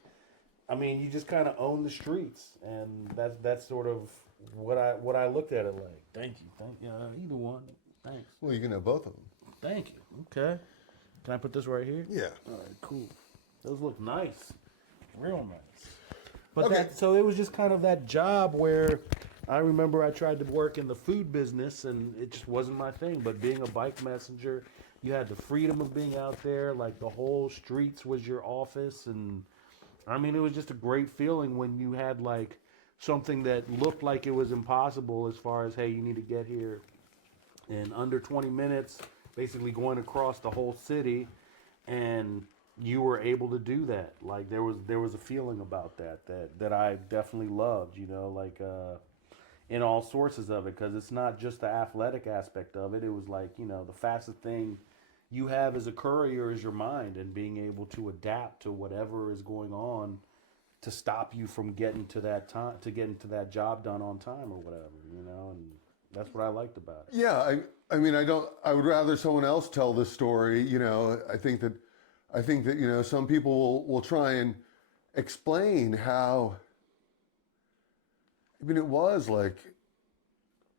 You just kind of own the streets, and that's sort of what I looked at it like. Thank you. Either one. Thanks. Well, you can have both of them. Thank you. Okay. Can I put this right here? Yeah. All right. Cool. Those look nice. Real nice. But Okay. so it was just kind of that job where I remember I tried to work in the food business, and it just wasn't my thing. But being a bike messenger, you had the freedom of being out there. Like the whole streets was your office, and it was just a great feeling when you had like something that looked like it was impossible as far as, hey, you need to get here in under 20 minutes, basically going across the whole city, and you were able to do that. Like there was a feeling about that I definitely loved, like in all sources of it, because it's not just the athletic aspect of it. It was like, the fastest thing you have as a courier is your mind, and being able to adapt to whatever is going on to stop you from getting to that time, to getting to that job done on time or whatever, and that's what I liked about it. Yeah, I would rather someone else tell this story. I think that some people will try and explain how. It was like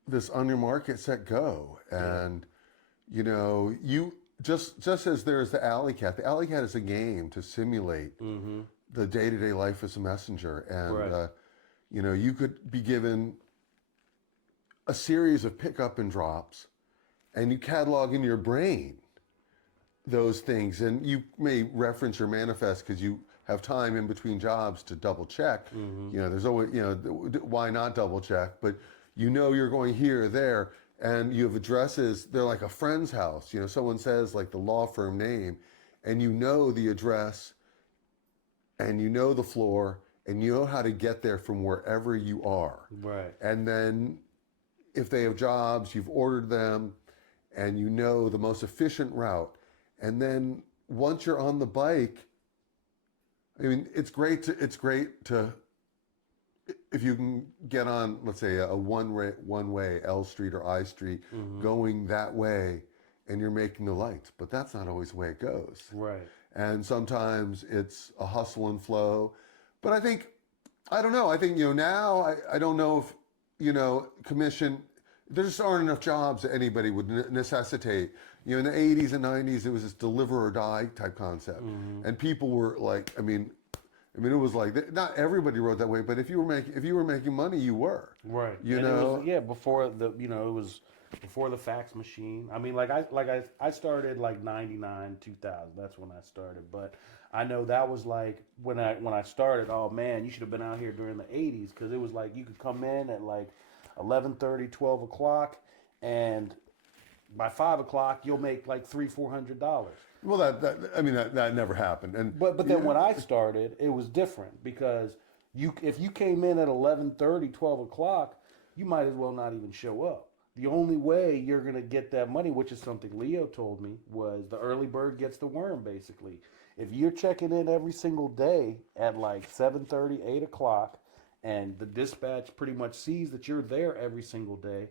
this on your mark, get set, go, and you just as there's the alley cat. The alley cat is a game to simulate the day-to-day life as a messenger, and Right. You could be given a series of pickup and drops, and you catalog in your brain those things, and you may reference your manifest because you have time in between jobs to double check. There's always, why not double check? But you're going here or there, and you have addresses. They're like a friend's house. Someone says like the law firm name, and the address, and the floor, and you know how to get there from wherever you are. Right. And then if they have jobs, you've ordered them, and the most efficient route. And then once you're on the bike, it's great to if you can get on, let's say, a one-way L Street or I Street, going that way, and you're making the lights. But that's not always the way it goes. Right. And sometimes it's a hustle and flow. But I don't know. I think, now I don't know if, commission, there just aren't enough jobs that anybody would necessitate. In the 80s and 90s, it was this deliver or die type concept. And people were like, it was like, not everybody wrote that way, but if you were making money, you were. Right. It was, before it was before the fax machine. I started like 99, 2000. That's when I started. But I know that was like when I started, oh man, you should have been out here during the 80s, because it was like you could come in at like 11:30, 12 o'clock, and by 5 o'clock you'll make like $300-400. Well, that never happened. And but then when I started, it was different, because if you came in at 11:30, 12 o'clock, you might as well not even show up. the only way you're going to get that money, which is something Leo told me, was the early bird gets the worm, basically. If you're checking in every single day at like 7:30, 8 o'clock, and the dispatch pretty much sees that you're there every single day,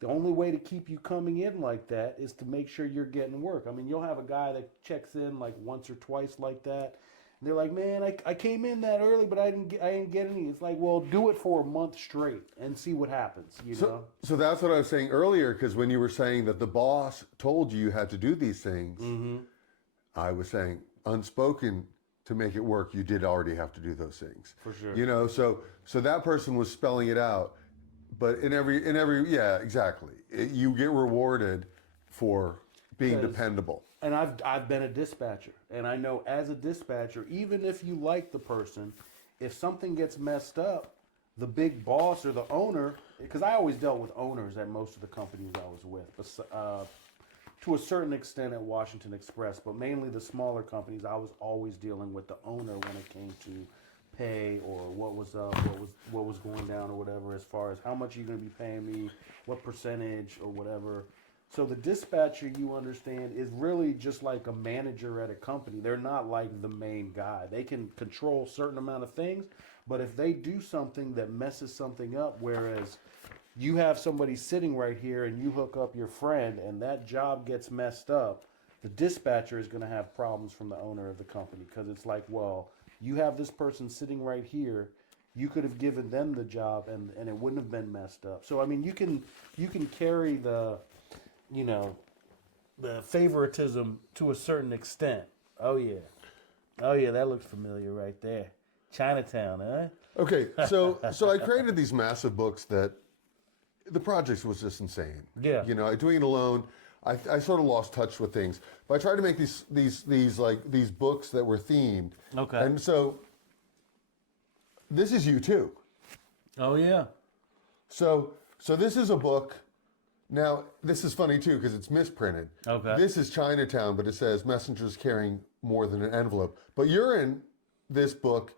the only way to keep you coming in like that is to make sure you're getting work. I mean, you'll have a guy that checks in like once or twice like that. And they're like, man, I came in that early, but I didn't get any. It's like, well, do it for a month straight and see what happens, you know? So that's what I was saying earlier, because when you were saying that the boss told you had to do these things, I was saying unspoken to make it work, you did already have to do those things. For sure. You know, so that person was spelling it out. But in every yeah, exactly. You get rewarded for being dependable. And I've been a dispatcher, and I know as a dispatcher, even if you like the person, if something gets messed up, the big boss or the owner, because I always dealt with owners at most of the companies I was with, but, to a certain extent at Washington Express, but mainly the smaller companies, I was always dealing with the owner when it came to pay or what was going down or whatever, as far as how much are you going to be paying me, what percentage or whatever. So the dispatcher, you understand, is really just like a manager at a company. They're not like the main guy. They can control a certain amount of things, but if they do something that messes something up, whereas you have somebody sitting right here and you hook up your friend and that job gets messed up, the dispatcher is going to have problems from the owner of the company, because it's like, well, you have this person sitting right here. You could have given them the job, and it wouldn't have been messed up. So I mean, you can carry the, you know, the favoritism to a certain extent. Oh yeah, that looks familiar right there. Chinatown, huh? Okay, so I created these massive books that the project was just insane. Yeah. You know, doing it alone, I sort of lost touch with things. But I tried to make these books that were themed. Okay. And so this is you too. Oh yeah. So this is a book. Now, this is funny too because it's misprinted. Okay. This is Chinatown, but it says messengers carrying more than an envelope. But you're in this book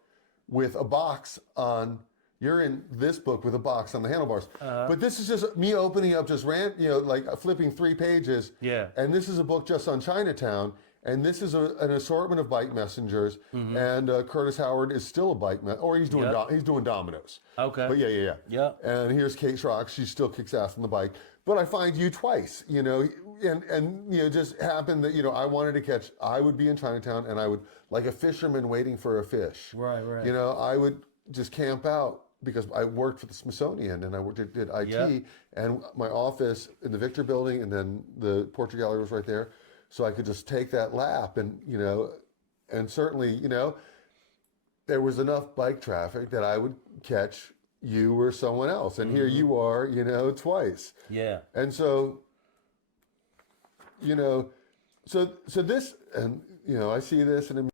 with a box on. You're in this book with a box on the handlebars. But this is just me opening up, just like flipping 3 pages. Yeah. And this is a book just on Chinatown. And this is an assortment of bike messengers. And Curtis Howard is still a bike or he's doing he's doing dominoes. Okay. But yeah. Yeah. And here's Kate Schrock. She still kicks ass on the bike. But I find you twice, you know, and you know, just happened that, you know, I would be in Chinatown and I would, like a fisherman waiting for a fish. Right. You know, I would just camp out because I worked for the Smithsonian and I did IT, and my office in the Victor Building, and then the Portrait Gallery was right there. So I could just take that lap, and, you know, and certainly, you know, there was enough bike traffic that I would catch you or someone else. And here you are, you know, twice. Yeah. And so, you know, so this, and, you know, I see this and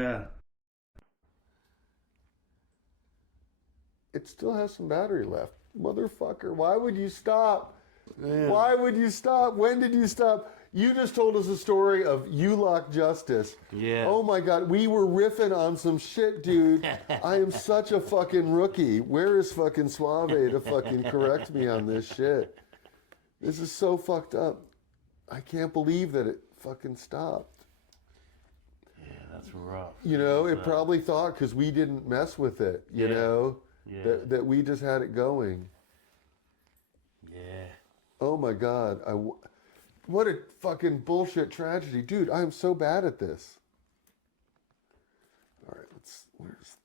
Yeah. it still has some battery left. Motherfucker, why would you stop? Man. Why would you stop? When did you stop? You just told us a story of ULOC justice. Yeah. Oh my God, we were riffing on some shit, dude. I am such a fucking rookie. Where is fucking Suave to fucking correct me on this shit? This is so fucked up. I can't believe that it fucking stopped. Yeah, that's rough. You know, it probably thought because we didn't mess with it, you know, that we just had it going. Yeah. Oh my God. What a fucking bullshit tragedy. Dude, I am so bad at this. All right, where's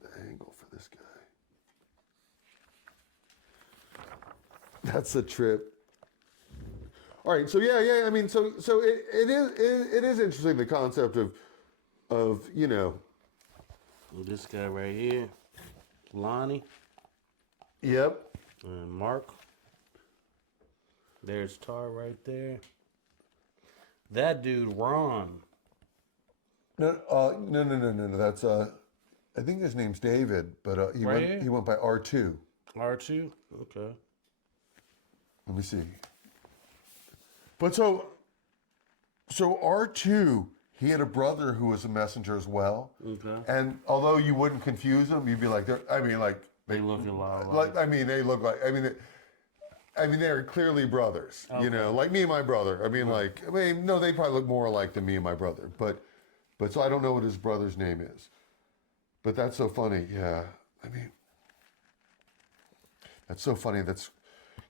the angle for this guy? That's a trip. All right. So yeah. I mean, so it is interesting, the concept of This guy right here, Lonnie Yep. and Mark. There's Tar right there. That dude, Ron. No. That's I think his name's David, but he went by R2. R2? Okay. Let me see. But so R2, he had a brother who was a messenger as well. Okay. And although you wouldn't confuse them, you'd be like, They look a lot like they look like they're clearly brothers. Okay. Like me and my brother. No, they probably look more alike than me and my brother. But so I don't know what his brother's name is. But that's so funny. Yeah. That's so funny.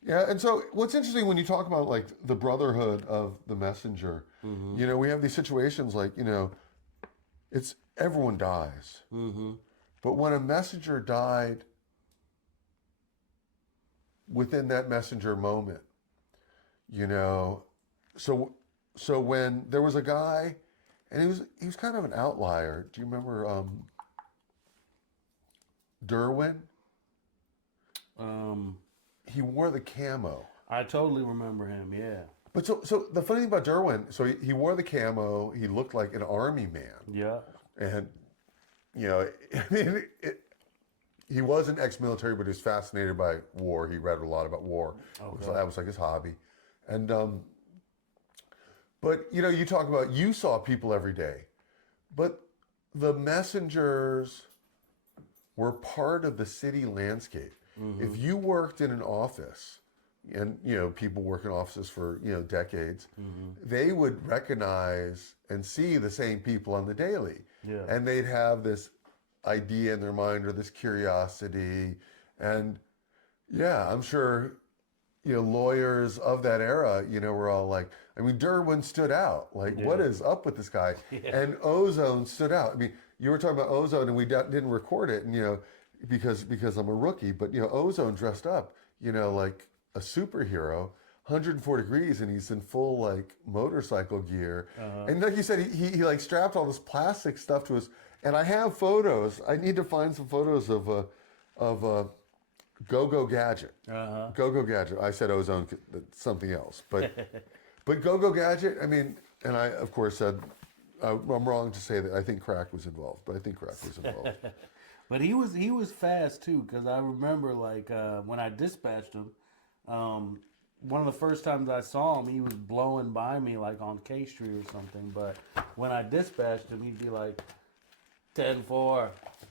And so what's interesting when you talk about like the brotherhood of the messenger, we have these situations like, it's everyone dies. But when a messenger died within that messenger moment, so when there was a guy, and he was kind of an outlier. Do you remember Derwin? He wore the camo. I totally remember him, yeah. But so the funny thing about Derwin, so he wore the camo. He looked like an army man. Yeah. And, he wasn't ex-military, but he was fascinated by war. He read a lot about war. Okay. So that was like his hobby. And, but, you talk about, you saw people every day. But the messengers were part of the city landscape. If you worked in an office, and people work in offices for decades, they would recognize and see the same people on the daily, and they'd have this idea in their mind or this curiosity, and I'm sure lawyers of that era were all like, Derwin stood out, like what is up with this guy, and Ozone stood out. You were talking about Ozone, and we didn't record it, and because I'm a rookie, but Ozone dressed up, like a superhero, 104 degrees, and he's in full like motorcycle gear, and like you said, he like strapped all this plastic stuff to us, and I have photos. I need to find some photos of Go-Go Gadget. Go-Go Gadget. I said Ozone, something else, but Go-Go Gadget. And I of course said I'm wrong to say that I think crack was involved, but I think crack was involved. But he was fast too, because I remember like when I dispatched him, one of the first times I saw him, he was blowing by me like on K Street or something. But when I dispatched him, he'd be like 10-4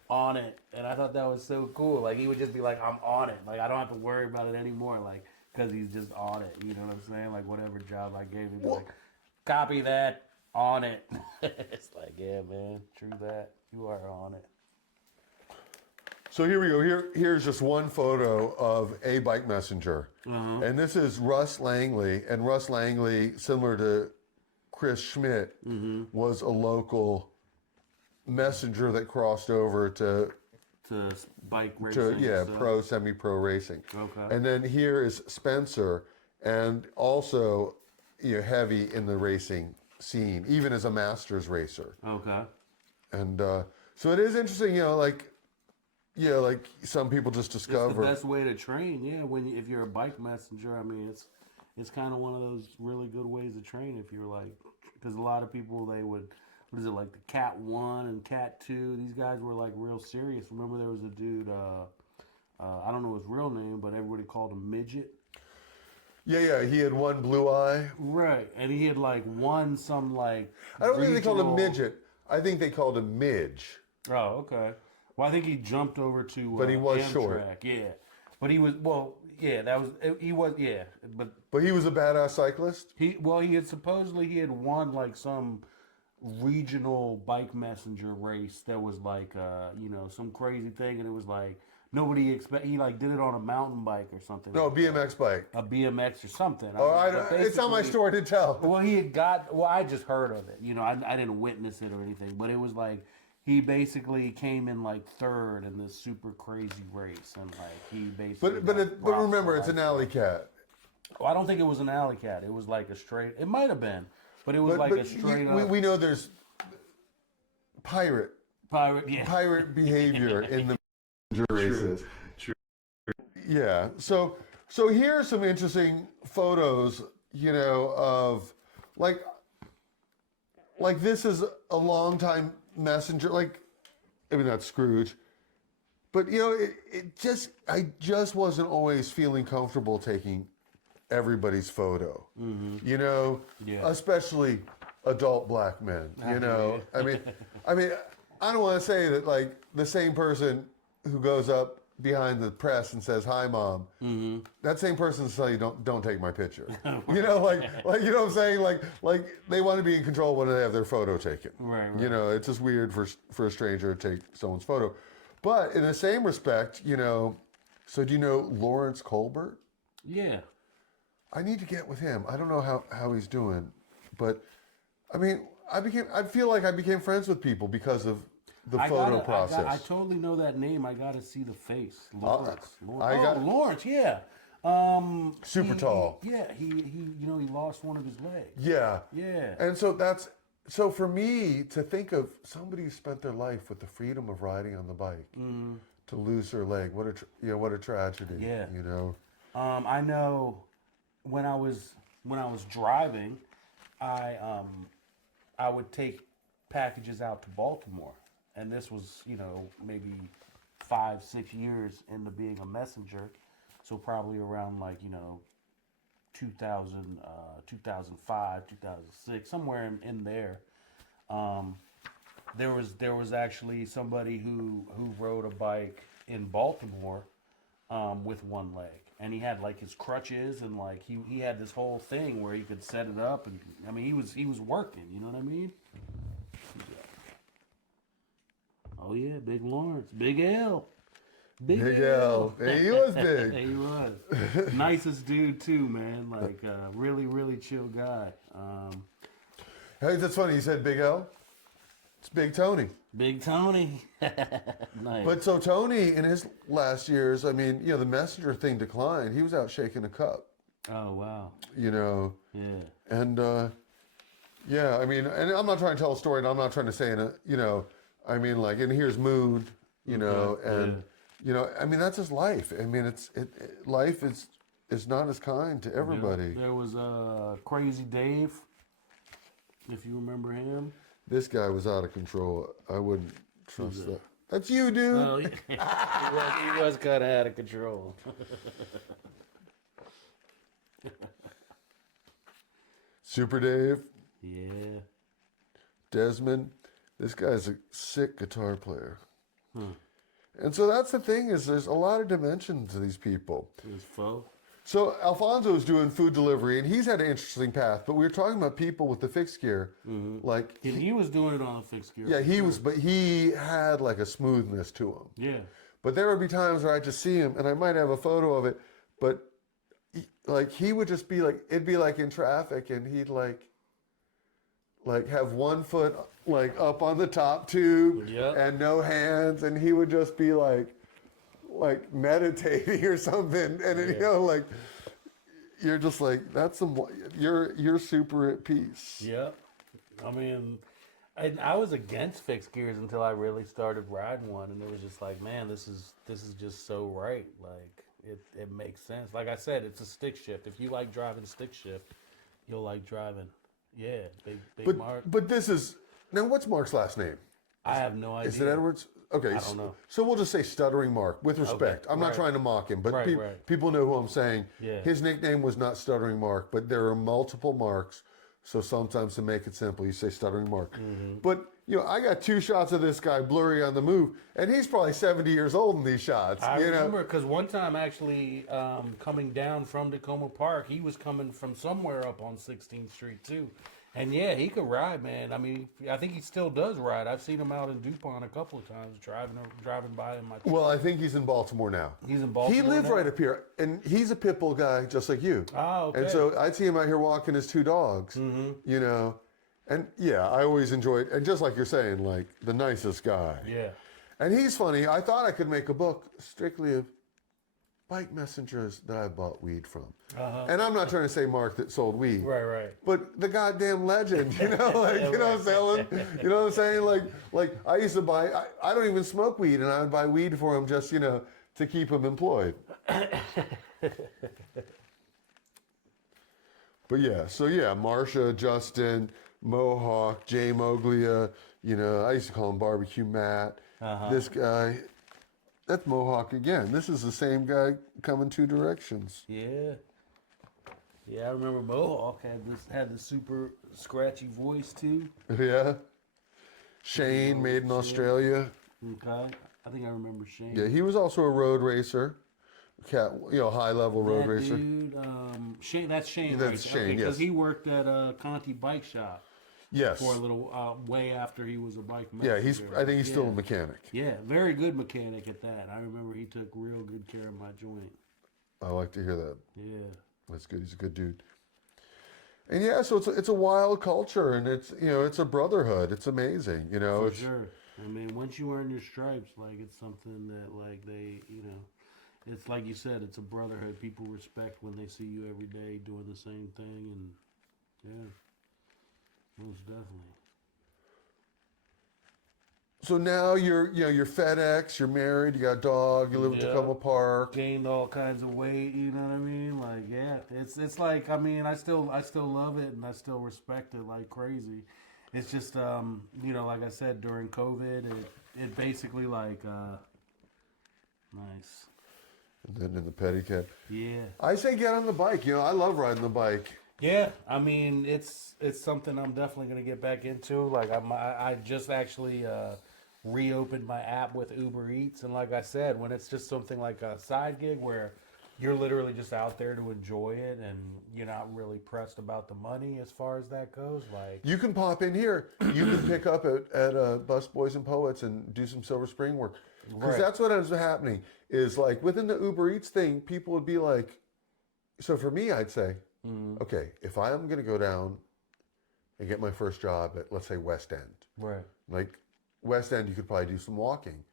on it, and I thought that was so cool. Like he would just be like, "I'm on it." Like I don't have to worry about it anymore. Like because he's just on it. You know what I'm saying? Like whatever job I gave him, like copy that, on it. It's like, yeah, man, true that. You are on it. So here we go. Here's just one photo of a bike messenger. And this is Russ Langley. And Russ Langley, similar to Chris Schmidt, was a local messenger that crossed over to bike racing. pro, semi-pro racing. Okay. And then here is Spencer, and also heavy in the racing scene, even as a masters racer. Okay. And so it is interesting, like some people just discover. It's the best way to train, if you're a bike messenger, it's kind of one of those really good ways to train if you're like, because a lot of people, they would, what is it, like the Cat 1 and Cat 2, these guys were like real serious. Remember there was a dude, I don't know his real name, but everybody called him Midget. Yeah, he had one blue eye. Right, and he had like won some like I don't think they called him Midget. I think they called him Midge. Oh, okay. Well, I think he jumped over to but he was Amtrak. short. Yeah. But he was, But he was a badass cyclist? He had won like some regional bike messenger race that was like, some crazy thing. And it was like, he like did it on a mountain bike or something. No, a BMX bike. A BMX or something. It's not my story to tell. Well, I just heard of it. I didn't witness it or anything, but it was like, he basically came in like third in this super crazy race, and like he basically. But remember, it's an alley cat. Oh, I don't think it was an alley cat. It was like a straight. It might have been, but it was like a straight up we know there's pirate pirate. Yeah. behavior in the races. True. Yeah. So here are some interesting photos, you know, of like this is a longtime messenger, like maybe not Scrooge, but you know, I just wasn't always feeling comfortable taking everybody's photo. You know, especially adult black men. You know, I mean, I don't want to say that like the same person who goes up behind the press and says, "Hi, Mom," that same person will tell you, "Don't take my picture." You know, like you know what I'm saying? Like they want to be in control when they have their photo taken. Right. You know, it's just weird for a stranger to take someone's photo. But in the same respect, you know, so do you know Lawrence Colbert? Yeah. I need to get with him. I don't know how he's doing, but I mean, I feel like I became friends with people because of the photo process. I totally know that name. I got to see the face. Lawrence. Lawrence, yeah. Super tall. He you know, he lost one of his legs. Yeah. Yeah. And so for me to think of somebody who spent their life with the freedom of riding on the bike to lose her leg, what a tragedy. Yeah. You know. I know when I was driving, I would take packages out to Baltimore, and this was, you know, maybe 5-6 years into being a messenger, so probably around like, you know, 2000, 2005, 2006, somewhere in there. There was actually somebody who rode a bike in Baltimore with one leg, and he had like his crutches, and like he had this whole thing where he could set it up, and I mean he was working, you know what I mean? Oh yeah, Big Lawrence, Big L. Big L. He was big. He was. Nicest dude too, man. Like really, really chill guy. Hey, that's funny. You said Big L. It's Big Tony. Big Tony. Nice. But so Tony, in his last years, I mean, you know, the messenger thing declined. He was out shaking a cup. Oh wow. You know. Yeah. And yeah, I mean, and I'm not trying to tell a story, and I'm not trying to say, you know, I mean, like, and here's Moon, you know, and you know, I mean, that's his life. I mean, life is not as kind to everybody. There was Crazy Dave, if you remember him. This guy was out of control. I wouldn't trust that. That's you, dude. Oh, he was kind of out of control. Super Dave. Yeah. Desmond. This guy's a sick guitar player. And so that's the thing, is there's a lot of dimensions to these people. His foe. So Alfonso's doing food delivery, and he's had an interesting path. But we were talking about people with the fixed gear, like He was doing it on a fixed gear. yeah, he was, but he had like a smoothness to him. Yeah. But there would be times where I just see him, and I might have a photo of it, but he would just be like, it'd be like in traffic, and he'd like have one foot like up on the top tube and no hands, and he would just be like meditating or something, and you know, like you're just like, you're super at peace. Yeah. I mean, I was against fixed gears until I really started riding one, and it was just like, man, this is just so right. Like it makes sense. Like I said, it's a stick shift. If you like driving stick shift, you'll like driving. Yeah, big Mark. But this is now. What's Mark's last name? I have no idea. Is it Edwards? Okay, I don't know. So we'll just say Stuttering Mark, with respect. Okay, I'm not trying to mock him, but people know who I'm saying. Yeah. His nickname was not Stuttering Mark, but there are multiple Marks. So sometimes to make it simple, you say Stuttering Mark. But you know, I got 2 shots of this guy blurry on the move, and he's probably 70 years old in these shots. I remember because one time actually coming down from Tacoma Park, he was coming from somewhere up on 16th Street too. And yeah, he could ride, man. I mean, I think he still does ride. I've seen him out in DuPont a couple of times driving by in my truck. Well, I think he's in Baltimore now. He's in Baltimore. He lived now? right up here, and he's a pit bull guy just like you. Oh, okay. And so I'd see him out here walking his 2 dogs, you know. And yeah, I always enjoyed, and just like you're saying, like the nicest guy. Yeah. And he's funny. I thought I could make a book strictly of bike messengers that I bought weed from. Uh-huh. And I'm not trying to say Mark that sold weed. Right. But the goddamn legend, you know, like, you know what I'm saying? You know what I'm saying? Like I used to buy, I don't even smoke weed, and I would buy weed for him just, you know, to keep him employed. But yeah, so yeah, Marsha, Justin, Mohawk, Jay Moglia, you know, I used to call him Barbecue Matt. This guy, that's Mohawk again. This is the same guy coming two directions. Yeah. Yeah, I remember Mohawk had the super scratchy voice too. Yeah. Shane, made in Australia. Okay. I think I remember Shane. Yeah, he was also a road racer. High level road racer. Dude, Shane. That's Shane. That's right? Shane. Because yes. he worked at Conti Bike Shop Yes. for a little way after he was a bike Yeah, messenger. I think he's still a mechanic. Yeah, very good mechanic at that. I remember he took real good care of my joint. I like to hear that. Yeah. That's good. He's a good dude. And yeah, so it's a wild culture, and it's a brotherhood. It's amazing, you know. For sure. I mean, once you earn your stripes, like it's something that like they, you know, it's like you said, it's a brotherhood. People respect when they see you every day doing the same thing, and yeah, most definitely. So now you're FedEx, you're married, you got a dog, you live in Tacoma Park. Gained all kinds of weight, you know what I mean? Like, yeah, it's like, I mean, I still love it, and I still respect it like crazy. It's just, like I said, during COVID, it basically like, nice. And then in the pedicab. Yeah. I say get on the bike. You know, I love riding the bike. Yeah, I mean, it's something I'm definitely gonna get back into. Like I just actually reopened my app with Uber Eats, and like I said, when it's just something like a side gig where you're literally just out there to enjoy it, and you're not really pressed about the money as far as that goes. Like You can pop in here. You can pick up at Bus Boys and Poets and do some Silver Spring work. Because that's what ends up happening. Is like within the Uber Eats thing, people would be like, so for me, I'd say, okay, if I'm going to go down and get my first job at, let's say, West End. right, Like West End, you could probably do some walking,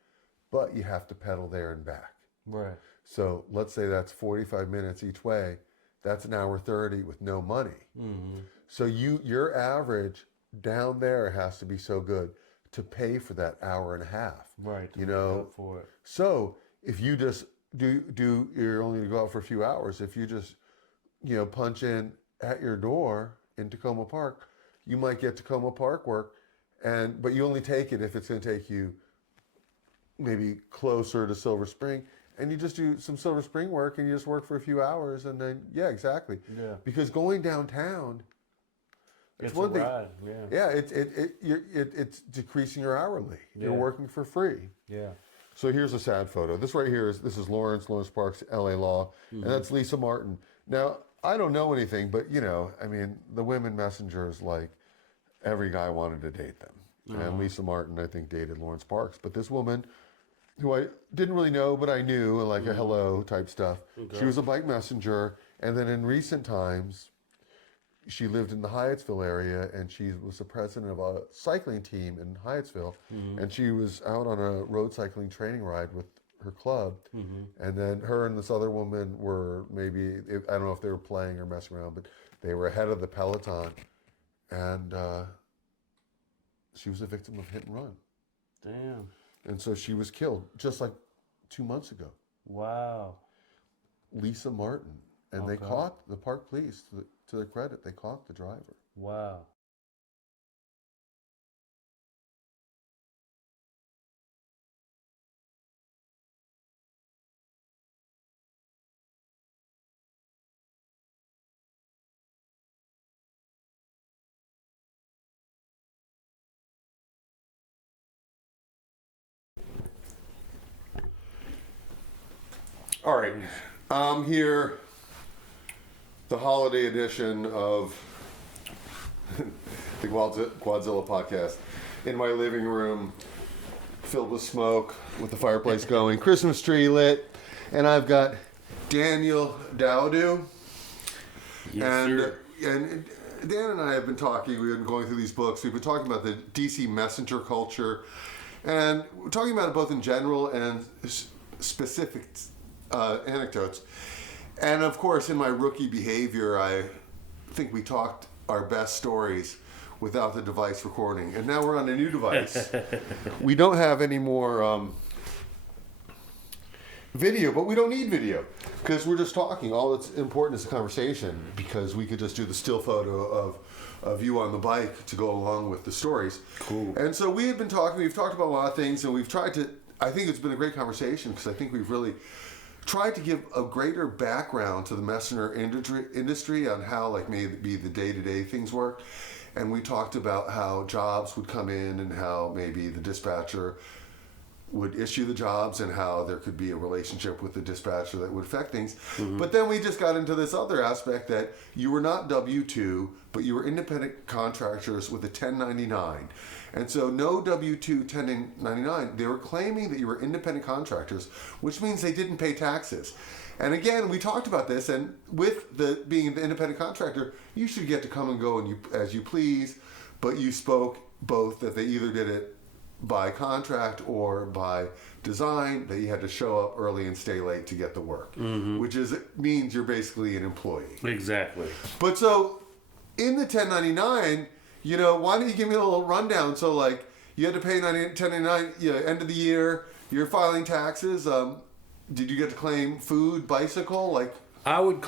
but you have to pedal there and back. right, So let's say that's 45 minutes each way. That's an hour 30 with no money. So your average down there has to be so good to pay for that hour and a half. right. You know, for it. so if you just you're only going to go out for a few hours. If you just, punch in at your door in Tacoma Park, you might get Tacoma Park work, but you only take it if it's going to take you maybe closer to Silver Spring, and you just do some Silver Spring work, and you just work for a few hours, and then exactly. Yeah. Because going downtown, It's one a thing. ride, Yeah, it's decreasing your hourly. You're Yeah. working for free. yeah. So here's a sad photo. This right here is Lawrence Parks, LA Law, and that's Lisa Martin. Now, I don't know anything, but I mean, the women messengers, like every guy wanted to date them. And Lisa Martin, I think, dated Lawrence Parks. But this woman, who I didn't really know, but I knew, like a hello type stuff, she was a bike messenger. And then in recent times, she lived in the Hyattsville area, and she was the president of a cycling team in Hyattsville. And she was out on a road cycling training ride with her club. And then her and this other woman were I don't know if they were playing or messing around, but they were ahead of the peloton. And she was a victim of hit and run. Damn. And so she was killed just like 2 months ago. Wow. Lisa Martin. And they caught the park police, to their credit, they caught the driver. Wow. All right, I'm here, the holiday edition of the Quadzilla podcast, in my living room, filled with smoke, with the fireplace going, Christmas tree lit, and I've got Daniel Duadu. And Dan and I have been talking, we've been going through these books, we've been talking about the DC messenger culture, and we're talking about it both in general and specific anecdotes. And of course, in my rookie behavior, I think we talked our best stories without the device recording. And now we're on a new device. We don't have any more video, but we don't need video because we're just talking. All that's important is the conversation, because we could just do the still photo of you on the bike to go along with the stories. Cool. And so we've talked about a lot of things, and we've tried to, I think it's been a great conversation, because I think we've really tried to give a greater background to the messenger industry on how, like, maybe the day-to-day things work. And we talked about how jobs would come in and how maybe the dispatcher would issue the jobs and how there could be a relationship with the dispatcher that would affect things. Mm-hmm. But then we just got into this other aspect that you were not W-2, but you were independent contractors with a 1099. And so no W-2 1099, they were claiming that you were independent contractors, which means they didn't pay taxes. And again, we talked about this, and with being the independent contractor, you should get to come and go as you please, but you spoke both that they either did it by contract or by design, that you had to show up early and stay late to get the work, mm-hmm. which means you're basically an employee. Exactly. But so in the 1099, why don't you give me a little rundown? So, like, you had to pay 1099, end of the year, you're filing taxes. Did you get to claim food, bicycle, like? I would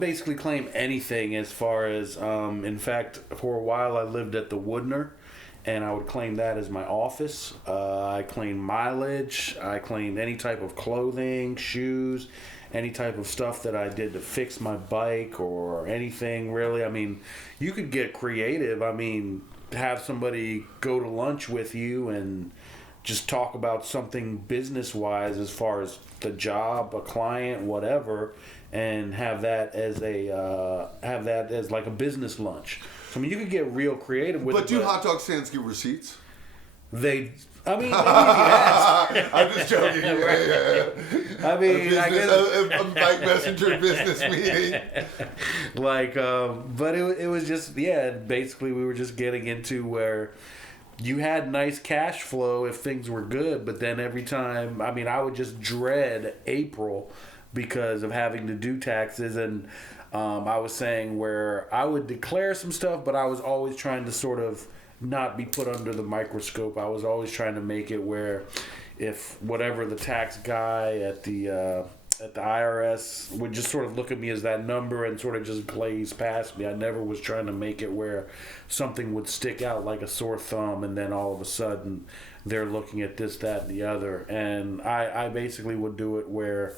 basically claim anything as far as, in fact, for a while I lived at the Woodner, and I would claim that as my office. I claimed mileage. I claimed any type of clothing, shoes, any type of stuff that I did to fix my bike or anything, really. I mean, you could get creative. I mean, have somebody go to lunch with you and just talk about something business-wise as far as the job, a client, whatever, and have that as like a business lunch. So, I mean, you could get real creative with it. But do hot dog stands give receipts? Maybe if you ask. I'm just joking. Yeah. I mean, I guess a bike messenger business meeting. But it was just, basically we were just getting into where you had nice cash flow if things were good, but then every time, I mean, I would just dread April because of having to do taxes. And I was saying where I would declare some stuff, but I was always trying to sort of not be put under the microscope. I was always trying to make it where if whatever the tax guy at the IRS would just sort of look at me as that number and sort of just glaze past me. I never was trying to make it where something would stick out like a sore thumb and then all of a sudden they're looking at this, that, and the other. And I basically would do it where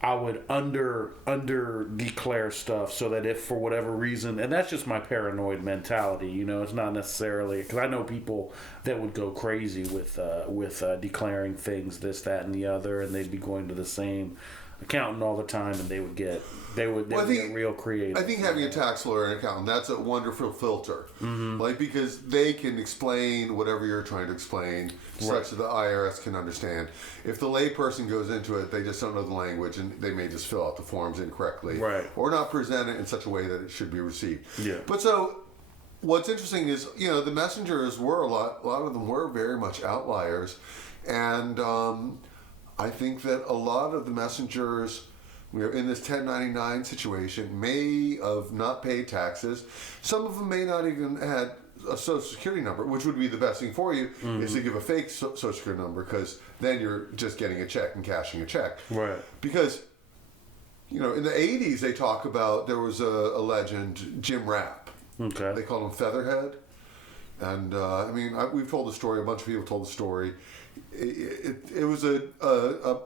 I would under declare stuff so that if for whatever reason, and that's just my paranoid mentality, it's not necessarily, because I know people that would go crazy with declaring things, this, that, and the other, and they'd be going to the same accountant all the time, and they would get real creative. I think having a tax lawyer and accountant, that's a wonderful filter, mm-hmm. Because they can explain whatever you're trying to explain, such that the IRS can understand. If the layperson goes into it, they just don't know the language, and they may just fill out the forms incorrectly, right, or not present it in such a way that it should be received. Yeah. But so, what's interesting is, the messengers were a lot of them were very much outliers, and I think that a lot of the messengers, in this 1099 situation, may have not paid taxes. Some of them may not even had a social security number, which would be the best thing for you, mm-hmm. is to give a fake social security number, because then you're just getting a check and cashing a check. Right. Because, in the 80s, they talk about, there was a legend, Jim Rapp. Okay. They called him Featherhead. And, we've told the story, a bunch of people told the story. It was a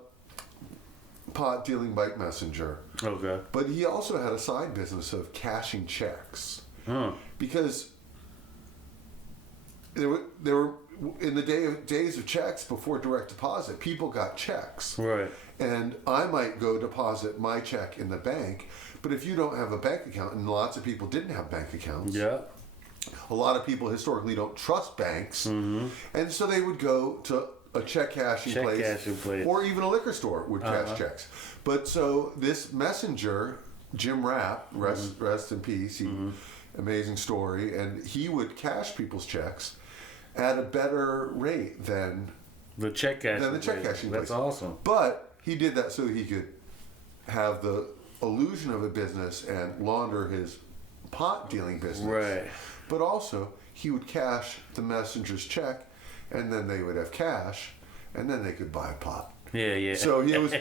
pot dealing bike messenger. Okay. But he also had a side business of cashing checks. Huh. Because there were in the days of checks before direct deposit, people got checks. Right. And I might go deposit my check in the bank, but if you don't have a bank account, and lots of people didn't have bank accounts. Yeah. A lot of people historically don't trust banks, mm-hmm. and so they would go to a check cashing place, or even a liquor store would cash checks. But so this messenger, Jim Rapp, rest in peace, amazing story, and he would cash people's checks at a better rate than the check cashing place. That's awesome. But he did that so he could have the illusion of a business and launder his pot dealing business. Right. But also, he would cash the messenger's check, and then they would have cash, and then they could buy pot. Yeah. So he was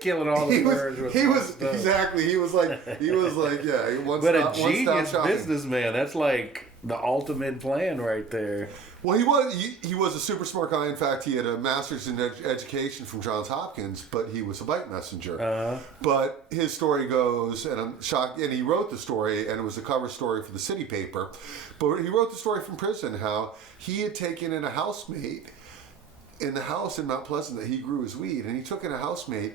killing all the birds. He was exactly. He was like yeah. But a genius businessman. That's like the ultimate plan right there. Well, he was a super smart guy. In fact, he had a master's in education from Johns Hopkins, but he was a bike messenger. Uh-huh. But his story goes, and I'm shocked, and he wrote the story, and it was a cover story for the city paper. But he wrote the story from prison, how he had taken in a housemate in the house in Mount Pleasant that he grew his weed, and he took in a housemate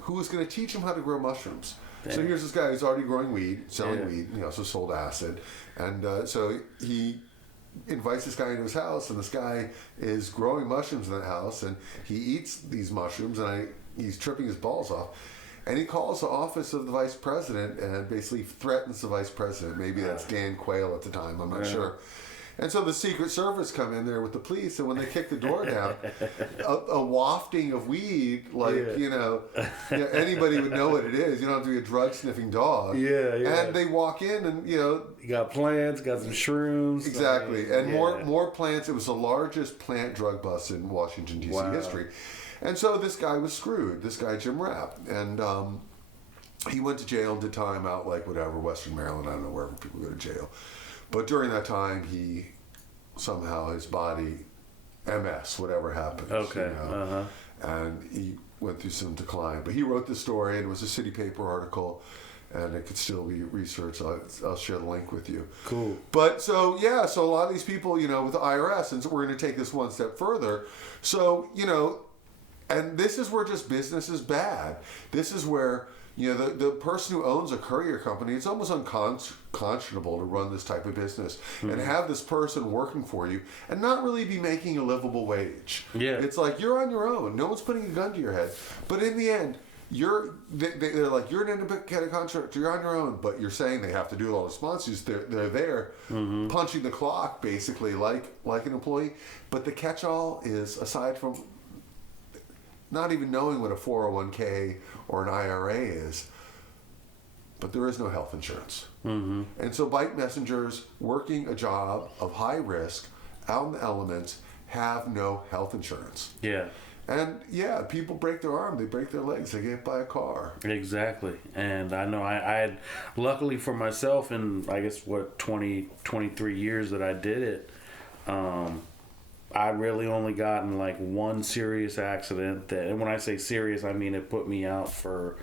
who was going to teach him how to grow mushrooms. Dang. So here's this guy who's already growing weed, selling weed, so sold acid, and so he invites this guy into his house, and this guy is growing mushrooms in that house, and he eats these mushrooms, and he's tripping his balls off, and he calls the office of the vice president and basically threatens the vice president. Maybe that's Dan Quayle at the time, I'm not sure. And so the Secret Service come in there with the police, and when they kick the door down, a wafting of weed, anybody would know what it is. You don't have to be a drug sniffing dog. Yeah. And they walk in, and you got plants, got some shrooms. Exactly, and more plants. It was the largest plant drug bust in Washington D.C. history, and so this guy was screwed. This guy Jim Rapp, and he went to jail and did time out Western Maryland. I don't know wherever people go to jail. But during that time, somehow his body, MS, whatever happened. Okay. And he went through some decline. But he wrote this story, and it was a city paper article, and it could still be researched. I'll share the link with you. Cool. But so a lot of these people, with the IRS, and so we're going to take this one step further. So, and this is where just business is bad. This is where the person who owns a courier company, it's almost unconscionable to run this type of business and have this person working for you and not really be making a livable wage. Yeah. It's like you're on your own. No one's putting a gun to your head. But in the end, they're like, you're an independent contractor, you're on your own, but you're saying they have to do all the sponsors. They're there punching the clock, basically, like an employee. But the catch-all is, aside from not even knowing what a 401k or an IRA is, but there is no health insurance. And so bike messengers working a job of high risk out in the elements have no health insurance. Yeah. And people break their arm, they break their legs, they get hit by a car. Exactly. And I know I had, luckily for myself, in I guess 23 years that I did it, I really only gotten one serious accident and when I say serious, I mean it put me out for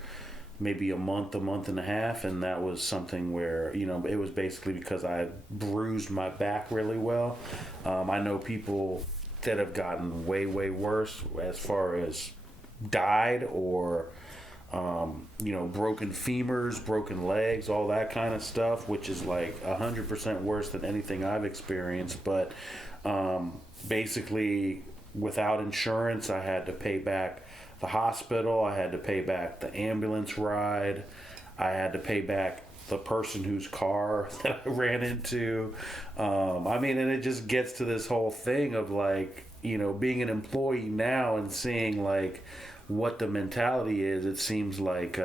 maybe a month and a half, and that was something where, it was basically because I bruised my back really well. I know people that have gotten way, way worse as far as died or, broken femurs, broken legs, all that kind of stuff, which is 100% worse than anything I've experienced. But, basically, without insurance, I had to pay back the hospital, I had to pay back the ambulance ride, I had to pay back the person whose car that I ran into. And it just gets to this whole thing of being an employee now and seeing what the mentality is. It seems like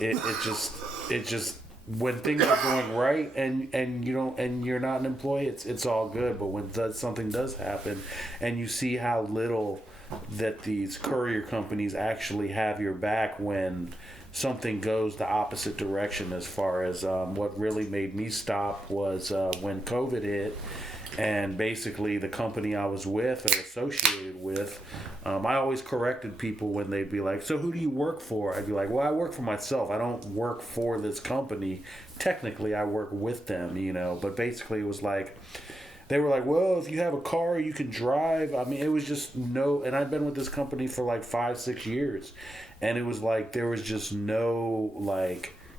it just when things are going right and you're not an employee, it's all good. But when something does happen, and you see how little that these courier companies actually have your back when something goes the opposite direction, as far as what really made me stop was when COVID hit. And basically the company I was with or associated with, I always corrected people when they'd be like, so who do you work for? I'd be like, well, I work for myself. I don't work for this company. Technically, I work with them, But basically it was they were like, well, if you have a car, you can drive. It was just and I'd been with this company for 5-6 years. And it was there was just no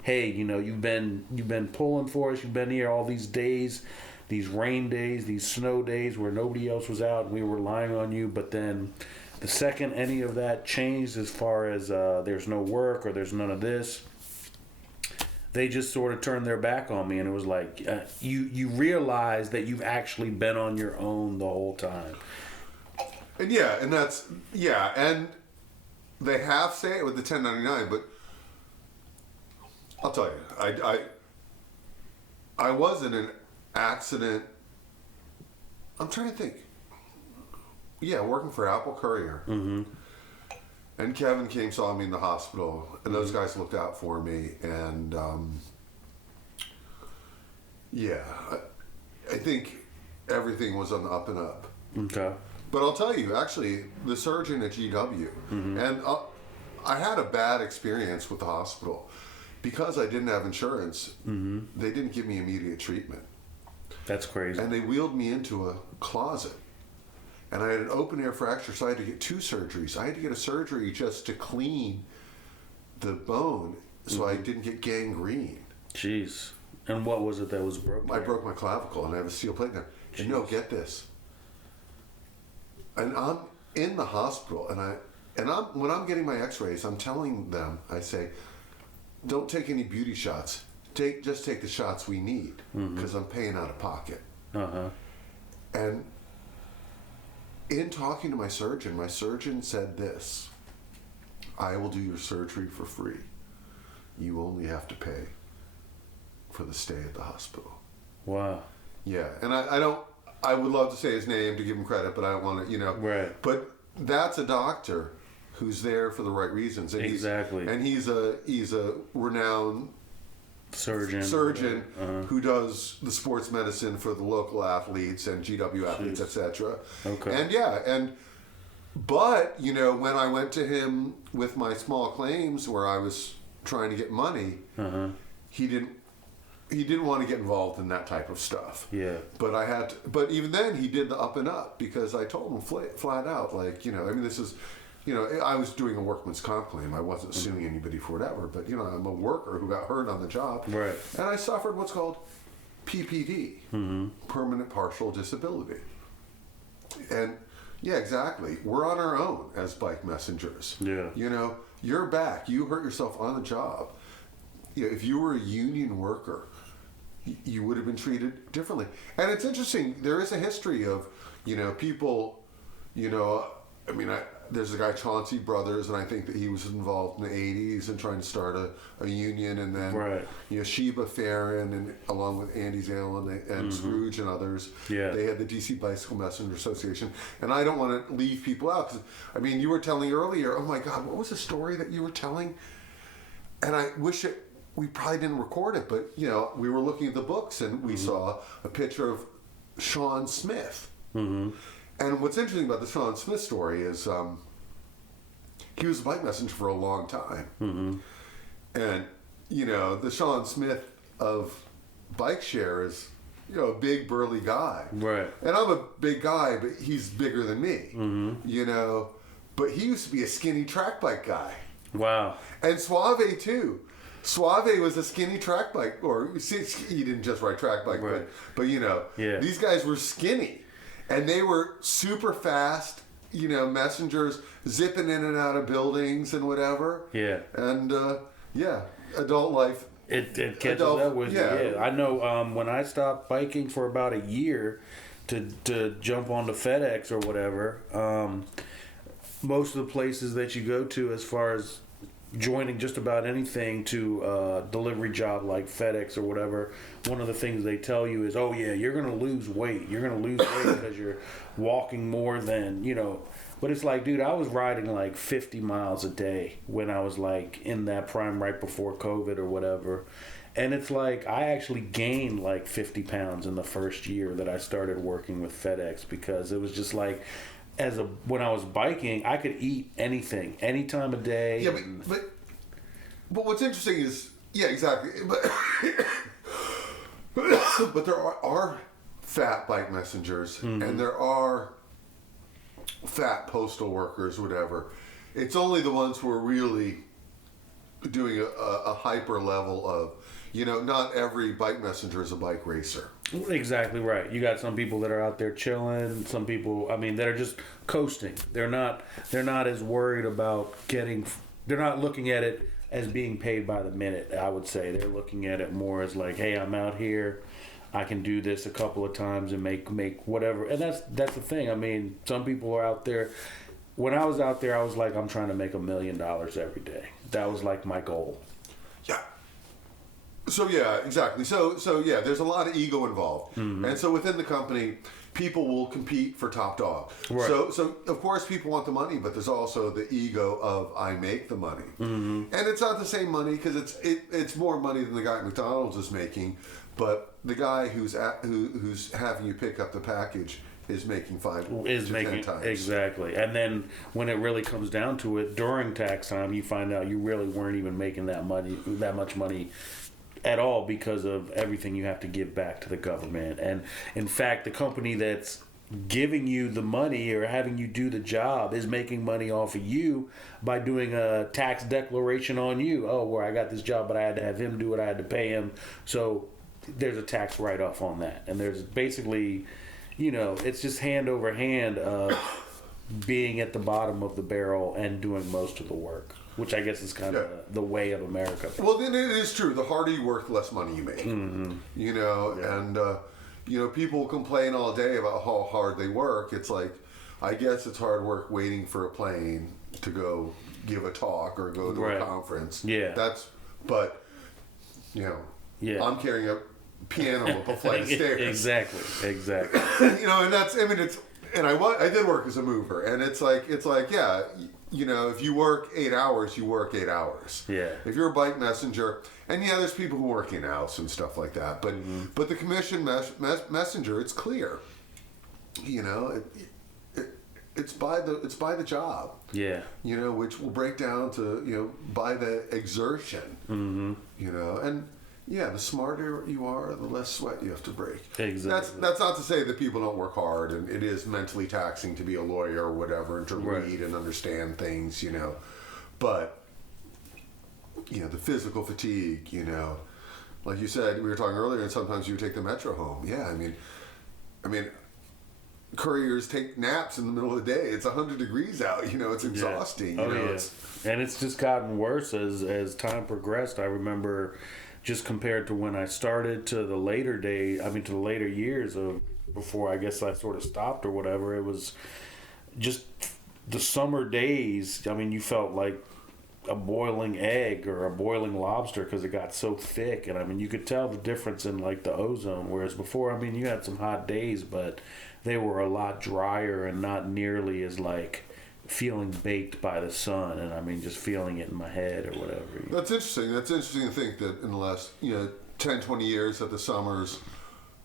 hey, you've been pulling for us. You've been here all these days. These rain days, these snow days where nobody else was out and we were relying on you. But then the second any of that changed, as far as there's no work or there's none of this, they just sort of turned their back on me. And it was you realize that you've actually been on your own the whole time. And and they have say it with the 1099, but I'll tell you, I was in an accident. I'm trying to think. Yeah, working for Apple Courier. Mm-hmm. And Kevin came, saw me in the hospital, and those guys looked out for me. And yeah, I think everything was on the up and up. Okay. But I'll tell you, actually, the surgeon at GW, and I had a bad experience with the hospital. Because I didn't have insurance, they didn't give me immediate treatment. That's crazy. And they wheeled me into a closet. And I had an open air fracture, so I had to get 2 surgeries. I had to get a surgery just to clean the bone so I didn't get gangrene. Jeez. And what was it that was broken? I broke my clavicle, and I have a steel plate there. And no, get this. And I'm in the hospital, and when I'm getting my x-rays, I'm telling them, I say, don't take any beauty shots. Just take the shots we need, because I'm paying out of pocket. Uh-huh. And in talking to my surgeon said this: I will do your surgery for free. You only have to pay for the stay at the hospital. Wow. Yeah, and I would love to say his name to give him credit, but I don't want to, Right. But that's a doctor who's there for the right reasons. And exactly. He's a renowned surgeon who does the sports medicine for the local athletes and GW athletes, etc. Okay. But when I went to him with my small claims where I was trying to get money, he didn't want to get involved in that type of stuff. Yeah. But I had to, but even then he did the up and up, because I told him flat out, like, this is, I was doing a workman's comp claim. I wasn't suing anybody for whatever, but I'm a worker who got hurt on the job. Right. And I suffered what's called PPD, permanent partial disability. And yeah, exactly. We're on our own as bike messengers. Yeah. You're back. You hurt yourself on the job. If you were a union worker, you would have been treated differently. And it's interesting, there is a history of, people, there's a guy, Chauncey Brothers, and I think that he was involved in the 80s and trying to start a union, and then, right. Sheba Farron, and along with Andy Zale and Scrooge and others, they had the DC Bicycle Messenger Association. And I don't want to leave people out, because, you were telling earlier, oh my God, what was the story that you were telling? And I wish we probably didn't record it, but we were looking at the books and we saw a picture of Sean Smith. And what's interesting about the Sean Smith story is he was a bike messenger for a long time. And the Sean Smith of Bike Share is a big burly guy, right? And I'm a big guy, but he's bigger than me. But he used to be a skinny track bike guy. Wow. And Suave too. Suave was a skinny track bike, or he didn't just ride track bike, right. but these guys were skinny, and they were super fast, messengers zipping in and out of buildings and whatever. Yeah. And adult life. It catches up with you. Yeah. I know when I stopped biking for about a year to jump onto FedEx or whatever, most of the places that you go to as far as joining just about anything to a delivery job like FedEx or whatever, one of the things they tell you is, oh yeah, you're going to lose weight. You're going to lose weight because you're walking more than, But it's like, dude, I was riding like 50 miles a day when I was like in that prime right before COVID or whatever. And it's like I actually gained like 50 pounds in the first year that I started working with FedEx, because it was just like, when I was biking, I could eat anything, any time of day. Yeah, but what's interesting is, yeah, exactly. But there are fat bike messengers, and there are fat postal workers, whatever. It's only the ones who are really doing a hyper level of, not every bike messenger is a bike racer. Exactly right. You got some people that are out there chilling. Some people, that are just coasting. They're not as worried about they're not looking at it as being paid by the minute. I would say they're looking at it more as like, hey, I'm out here. I can do this a couple of times and make whatever. And that's the thing. Some people are out there. when I was out there, I was like, I'm trying to make $1 million every day. That was like my goal. Yeah. So yeah, exactly. So yeah, there's a lot of ego involved, and so within the company, people will compete for top dog. Right. So of course people want the money, but there's also the ego of I make the money, and it's not the same money because it's more money than the guy at McDonald's is making, but the guy who's having you pick up the package is making 5 to 10 times. Exactly. And then when it really comes down to it, during tax time, you find out you really weren't even making that much money at all because of everything you have to give back to the government. And in fact, the company that's giving you the money or having you do the job is making money off of you by doing a tax declaration on you. Oh, where I got this job, but I had to have him do it. I had to pay him. So there's a tax write-off on that. And there's basically, it's just hand over hand of being at the bottom of the barrel and doing most of the work, which I guess is kind of the way of America. Well, then it is true. The harder you work, the less money you make. And people complain all day about how hard they work. It's like, I guess it's hard work waiting for a plane to go give a talk or go to a conference. Yeah. But I'm carrying a piano up a flight of stairs. Exactly. And I did work as a mover, and it's like, yeah, if you work 8 hours, you work 8 hours. Yeah. If you're a bike messenger, and there's people who work in-house and stuff like that, but the commission messenger, it's clear. It's by the job. Yeah. Which will break down to by the exertion. And the smarter you are, the less sweat you have to break. Exactly. That's not to say that people don't work hard, and it is mentally taxing to be a lawyer or whatever, and to read and understand things, But, the physical fatigue, like you said, we were talking earlier, and sometimes you take the metro home. Yeah, I mean, couriers take naps in the middle of the day. It's 100 degrees out. It's exhausting. And it's just gotten worse as time progressed. I remember, just compared to when I started to the later years of before I guess I sort of stopped or whatever, it was just the summer days. I mean, you felt like a boiling egg or a boiling lobster because it got so thick. And I mean, you could tell the difference in like the ozone. Whereas before, I mean, you had some hot days, but they were a lot drier and not nearly as like feeling baked by the sun, and I mean just feeling it in my head or whatever. That's interesting. That's interesting to think that in the last 10, 20 years that the summers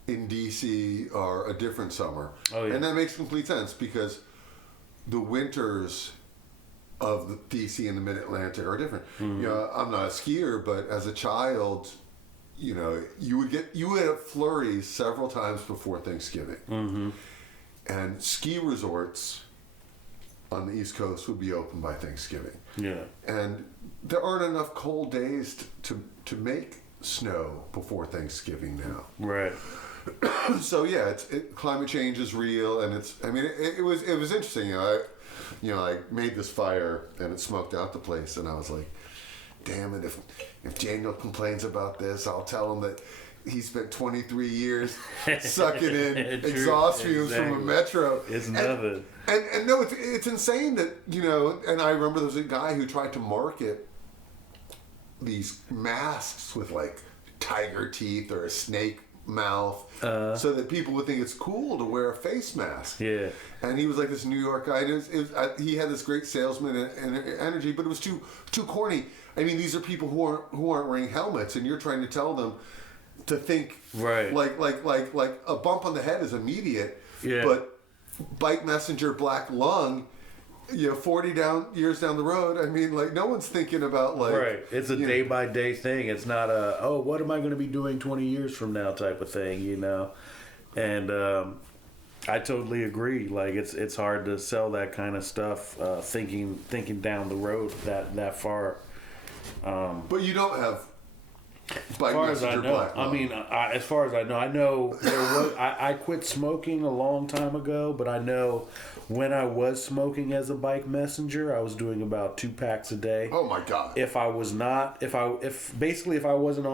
in DC are a different summer. Oh, yeah. And that makes complete sense because the winters of the DC and the Mid-Atlantic are different. I'm not a skier, but as a child, you would have flurries several times before Thanksgiving. And ski resorts on the East Coast would be open by Thanksgiving. Yeah. And there aren't enough cold days to make snow before Thanksgiving now. Right. So yeah, climate change is real, and it was interesting. I made this fire and it smoked out the place, and I was like, damn it, if Daniel complains about this, I'll tell him that he spent 23 years sucking in exhaust fumes from a metro. It's nothing. And no, it's insane that, and I remember there was a guy who tried to market these masks with like tiger teeth or a snake mouth so that people would think it's cool to wear a face mask. Yeah. And he was like this New York guy. And he had this great salesman and energy, but it was too corny. I mean, these are people who aren't wearing helmets, and you're trying to tell them to think like a bump on the head is immediate, but bike messenger black lung, 40 years down the road, I mean, like, no one's thinking about like it's a day by day thing. It's not a what am I going to be doing 20 years from now type of thing, and I totally agree. Like, it's hard to sell that kind of stuff thinking down the road that far. But you don't have bike messenger black lung. I mean, as far as I know there was, I quit smoking a long time ago, but I know when I was smoking as a bike messenger, I was doing about 2 packs a day. Oh my God. If I wasn't on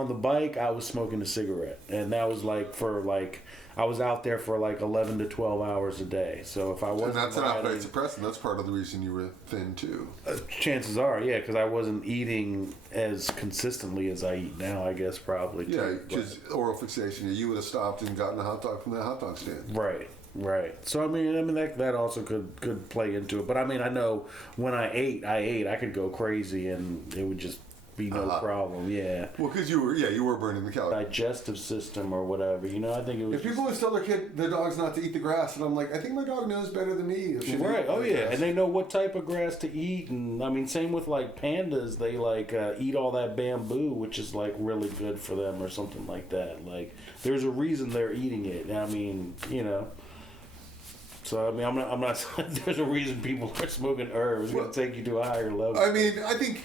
the bike, I was smoking a cigarette. And that was like for like I was out there for like 11 to 12 hours a day. So if I wasn't, and that's an riding, appetite suppressant. That's part of the reason you were thin too. chances are, yeah, because I wasn't eating as consistently as I eat now. I guess probably. Yeah, too, because oral fixation. You would have stopped and gotten a hot dog from that hot dog stand. right. Right. So I mean that also could play into it. But I mean, I know when I ate. I could go crazy and it would just be no problem. Yeah. Well, because you were burning the calories. Digestive system or whatever. I think it was. If people always tell their dogs not to eat the grass, and I'm like, I think my dog knows better than me. If she Right. Oh yeah, grass. and they know what type of grass to eat, and I mean, same with like pandas. They like eat all that bamboo, which is like really good for them, or something like that. Like, there's a reason they're eating it. I mean, So I mean, I'm not. There's a reason people are smoking herbs. It's going to take you to a higher level. I mean, I think.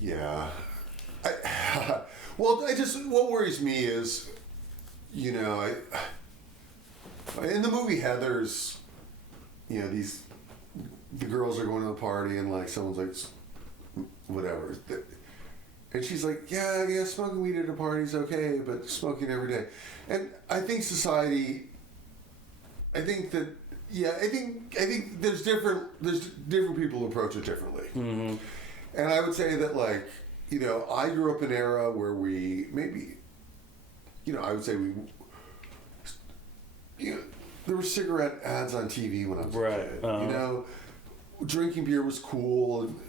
Yeah. What worries me is, in the movie Heathers, the girls are going to the party and like someone's like, whatever. And she's like, yeah, smoking weed at a party is okay, but smoking every day. And I think society, I think there's different people who approach it differently. Mm-hmm. And I would say that, like, I grew up in an era where we maybe, I would say there were cigarette ads on TV when I was a kid. Uh-huh. Drinking beer was cool, and,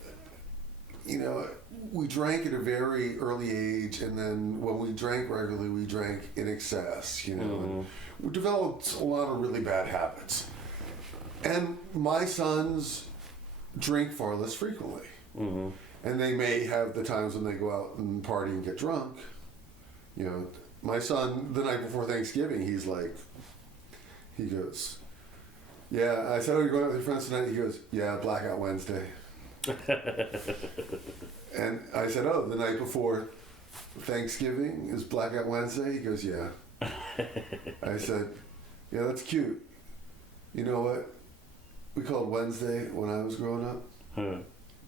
we drank at a very early age, and then when we drank regularly, we drank in excess, mm-hmm. and we developed a lot of really bad habits. And my sons drink far less frequently. Mm-hmm. And they may have the times when they go out and party and get drunk. My son, the night before Thanksgiving, he goes, yeah, I said, oh, you're going out with your friends tonight? He goes, yeah, Blackout Wednesday. And I said, oh, the night before Thanksgiving is Blackout Wednesday? He goes, yeah. I said, yeah, that's cute. You know what we called Wednesday when I was growing up?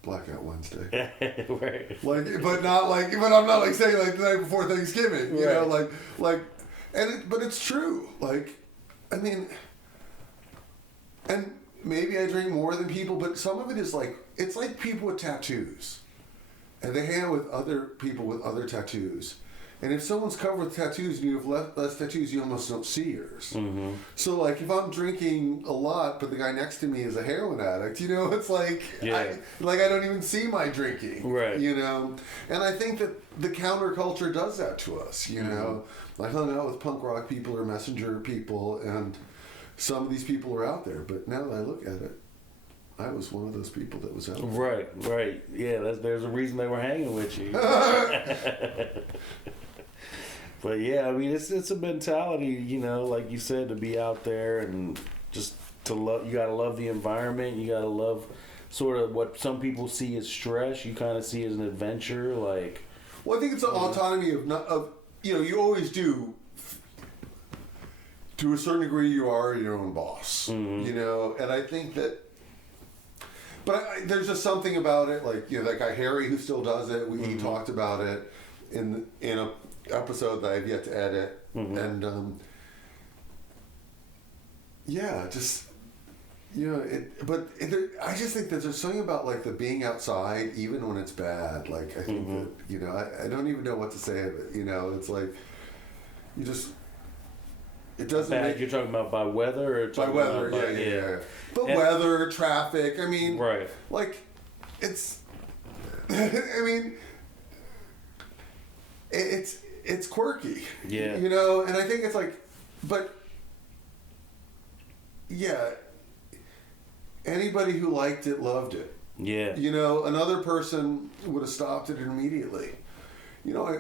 Blackout Wednesday. Right. But I'm not like saying like the night before Thanksgiving, but it's true. Like, I mean, and maybe I drink more than people, but some of it is like, it's like people with tattoos. And they hang out with other people with other tattoos. And if someone's covered with tattoos and you have less tattoos, you almost don't see yours. Mm-hmm. So, like, if I'm drinking a lot, but the guy next to me is a heroin addict, it's like, I don't even see my drinking. Right. And I think that the counterculture does that to us, I hung out with punk rock people or messenger people, and some of these people are out there. But now that I look at it, I was one of those people that was out there. Right. Yeah, there's a reason they were hanging with you. But yeah, I mean, it's a mentality, like you said, to be out there and just to love. You gotta love the environment. You gotta love sort of what some people see as stress. You kind of see as an adventure, like. Well, I think it's an autonomy of you always do. To a certain degree, you are your own boss, mm-hmm. And I think that. But there's just something about it, like that guy Harry who still does it. He mm-hmm. talked about it in a episode that I've yet to edit, mm-hmm. and I just think that there's something about like the being outside, even when it's bad. Like I think mm-hmm. that I don't even know what to say of it. It's like you just it doesn't. Bad, you're talking about by weather or by weather, yeah. But weather, traffic. I mean, right? Like it's. I mean, it's quirky. Yeah. And I think it's like, but yeah, anybody who liked it loved it. Yeah. Another person would have stopped it immediately. I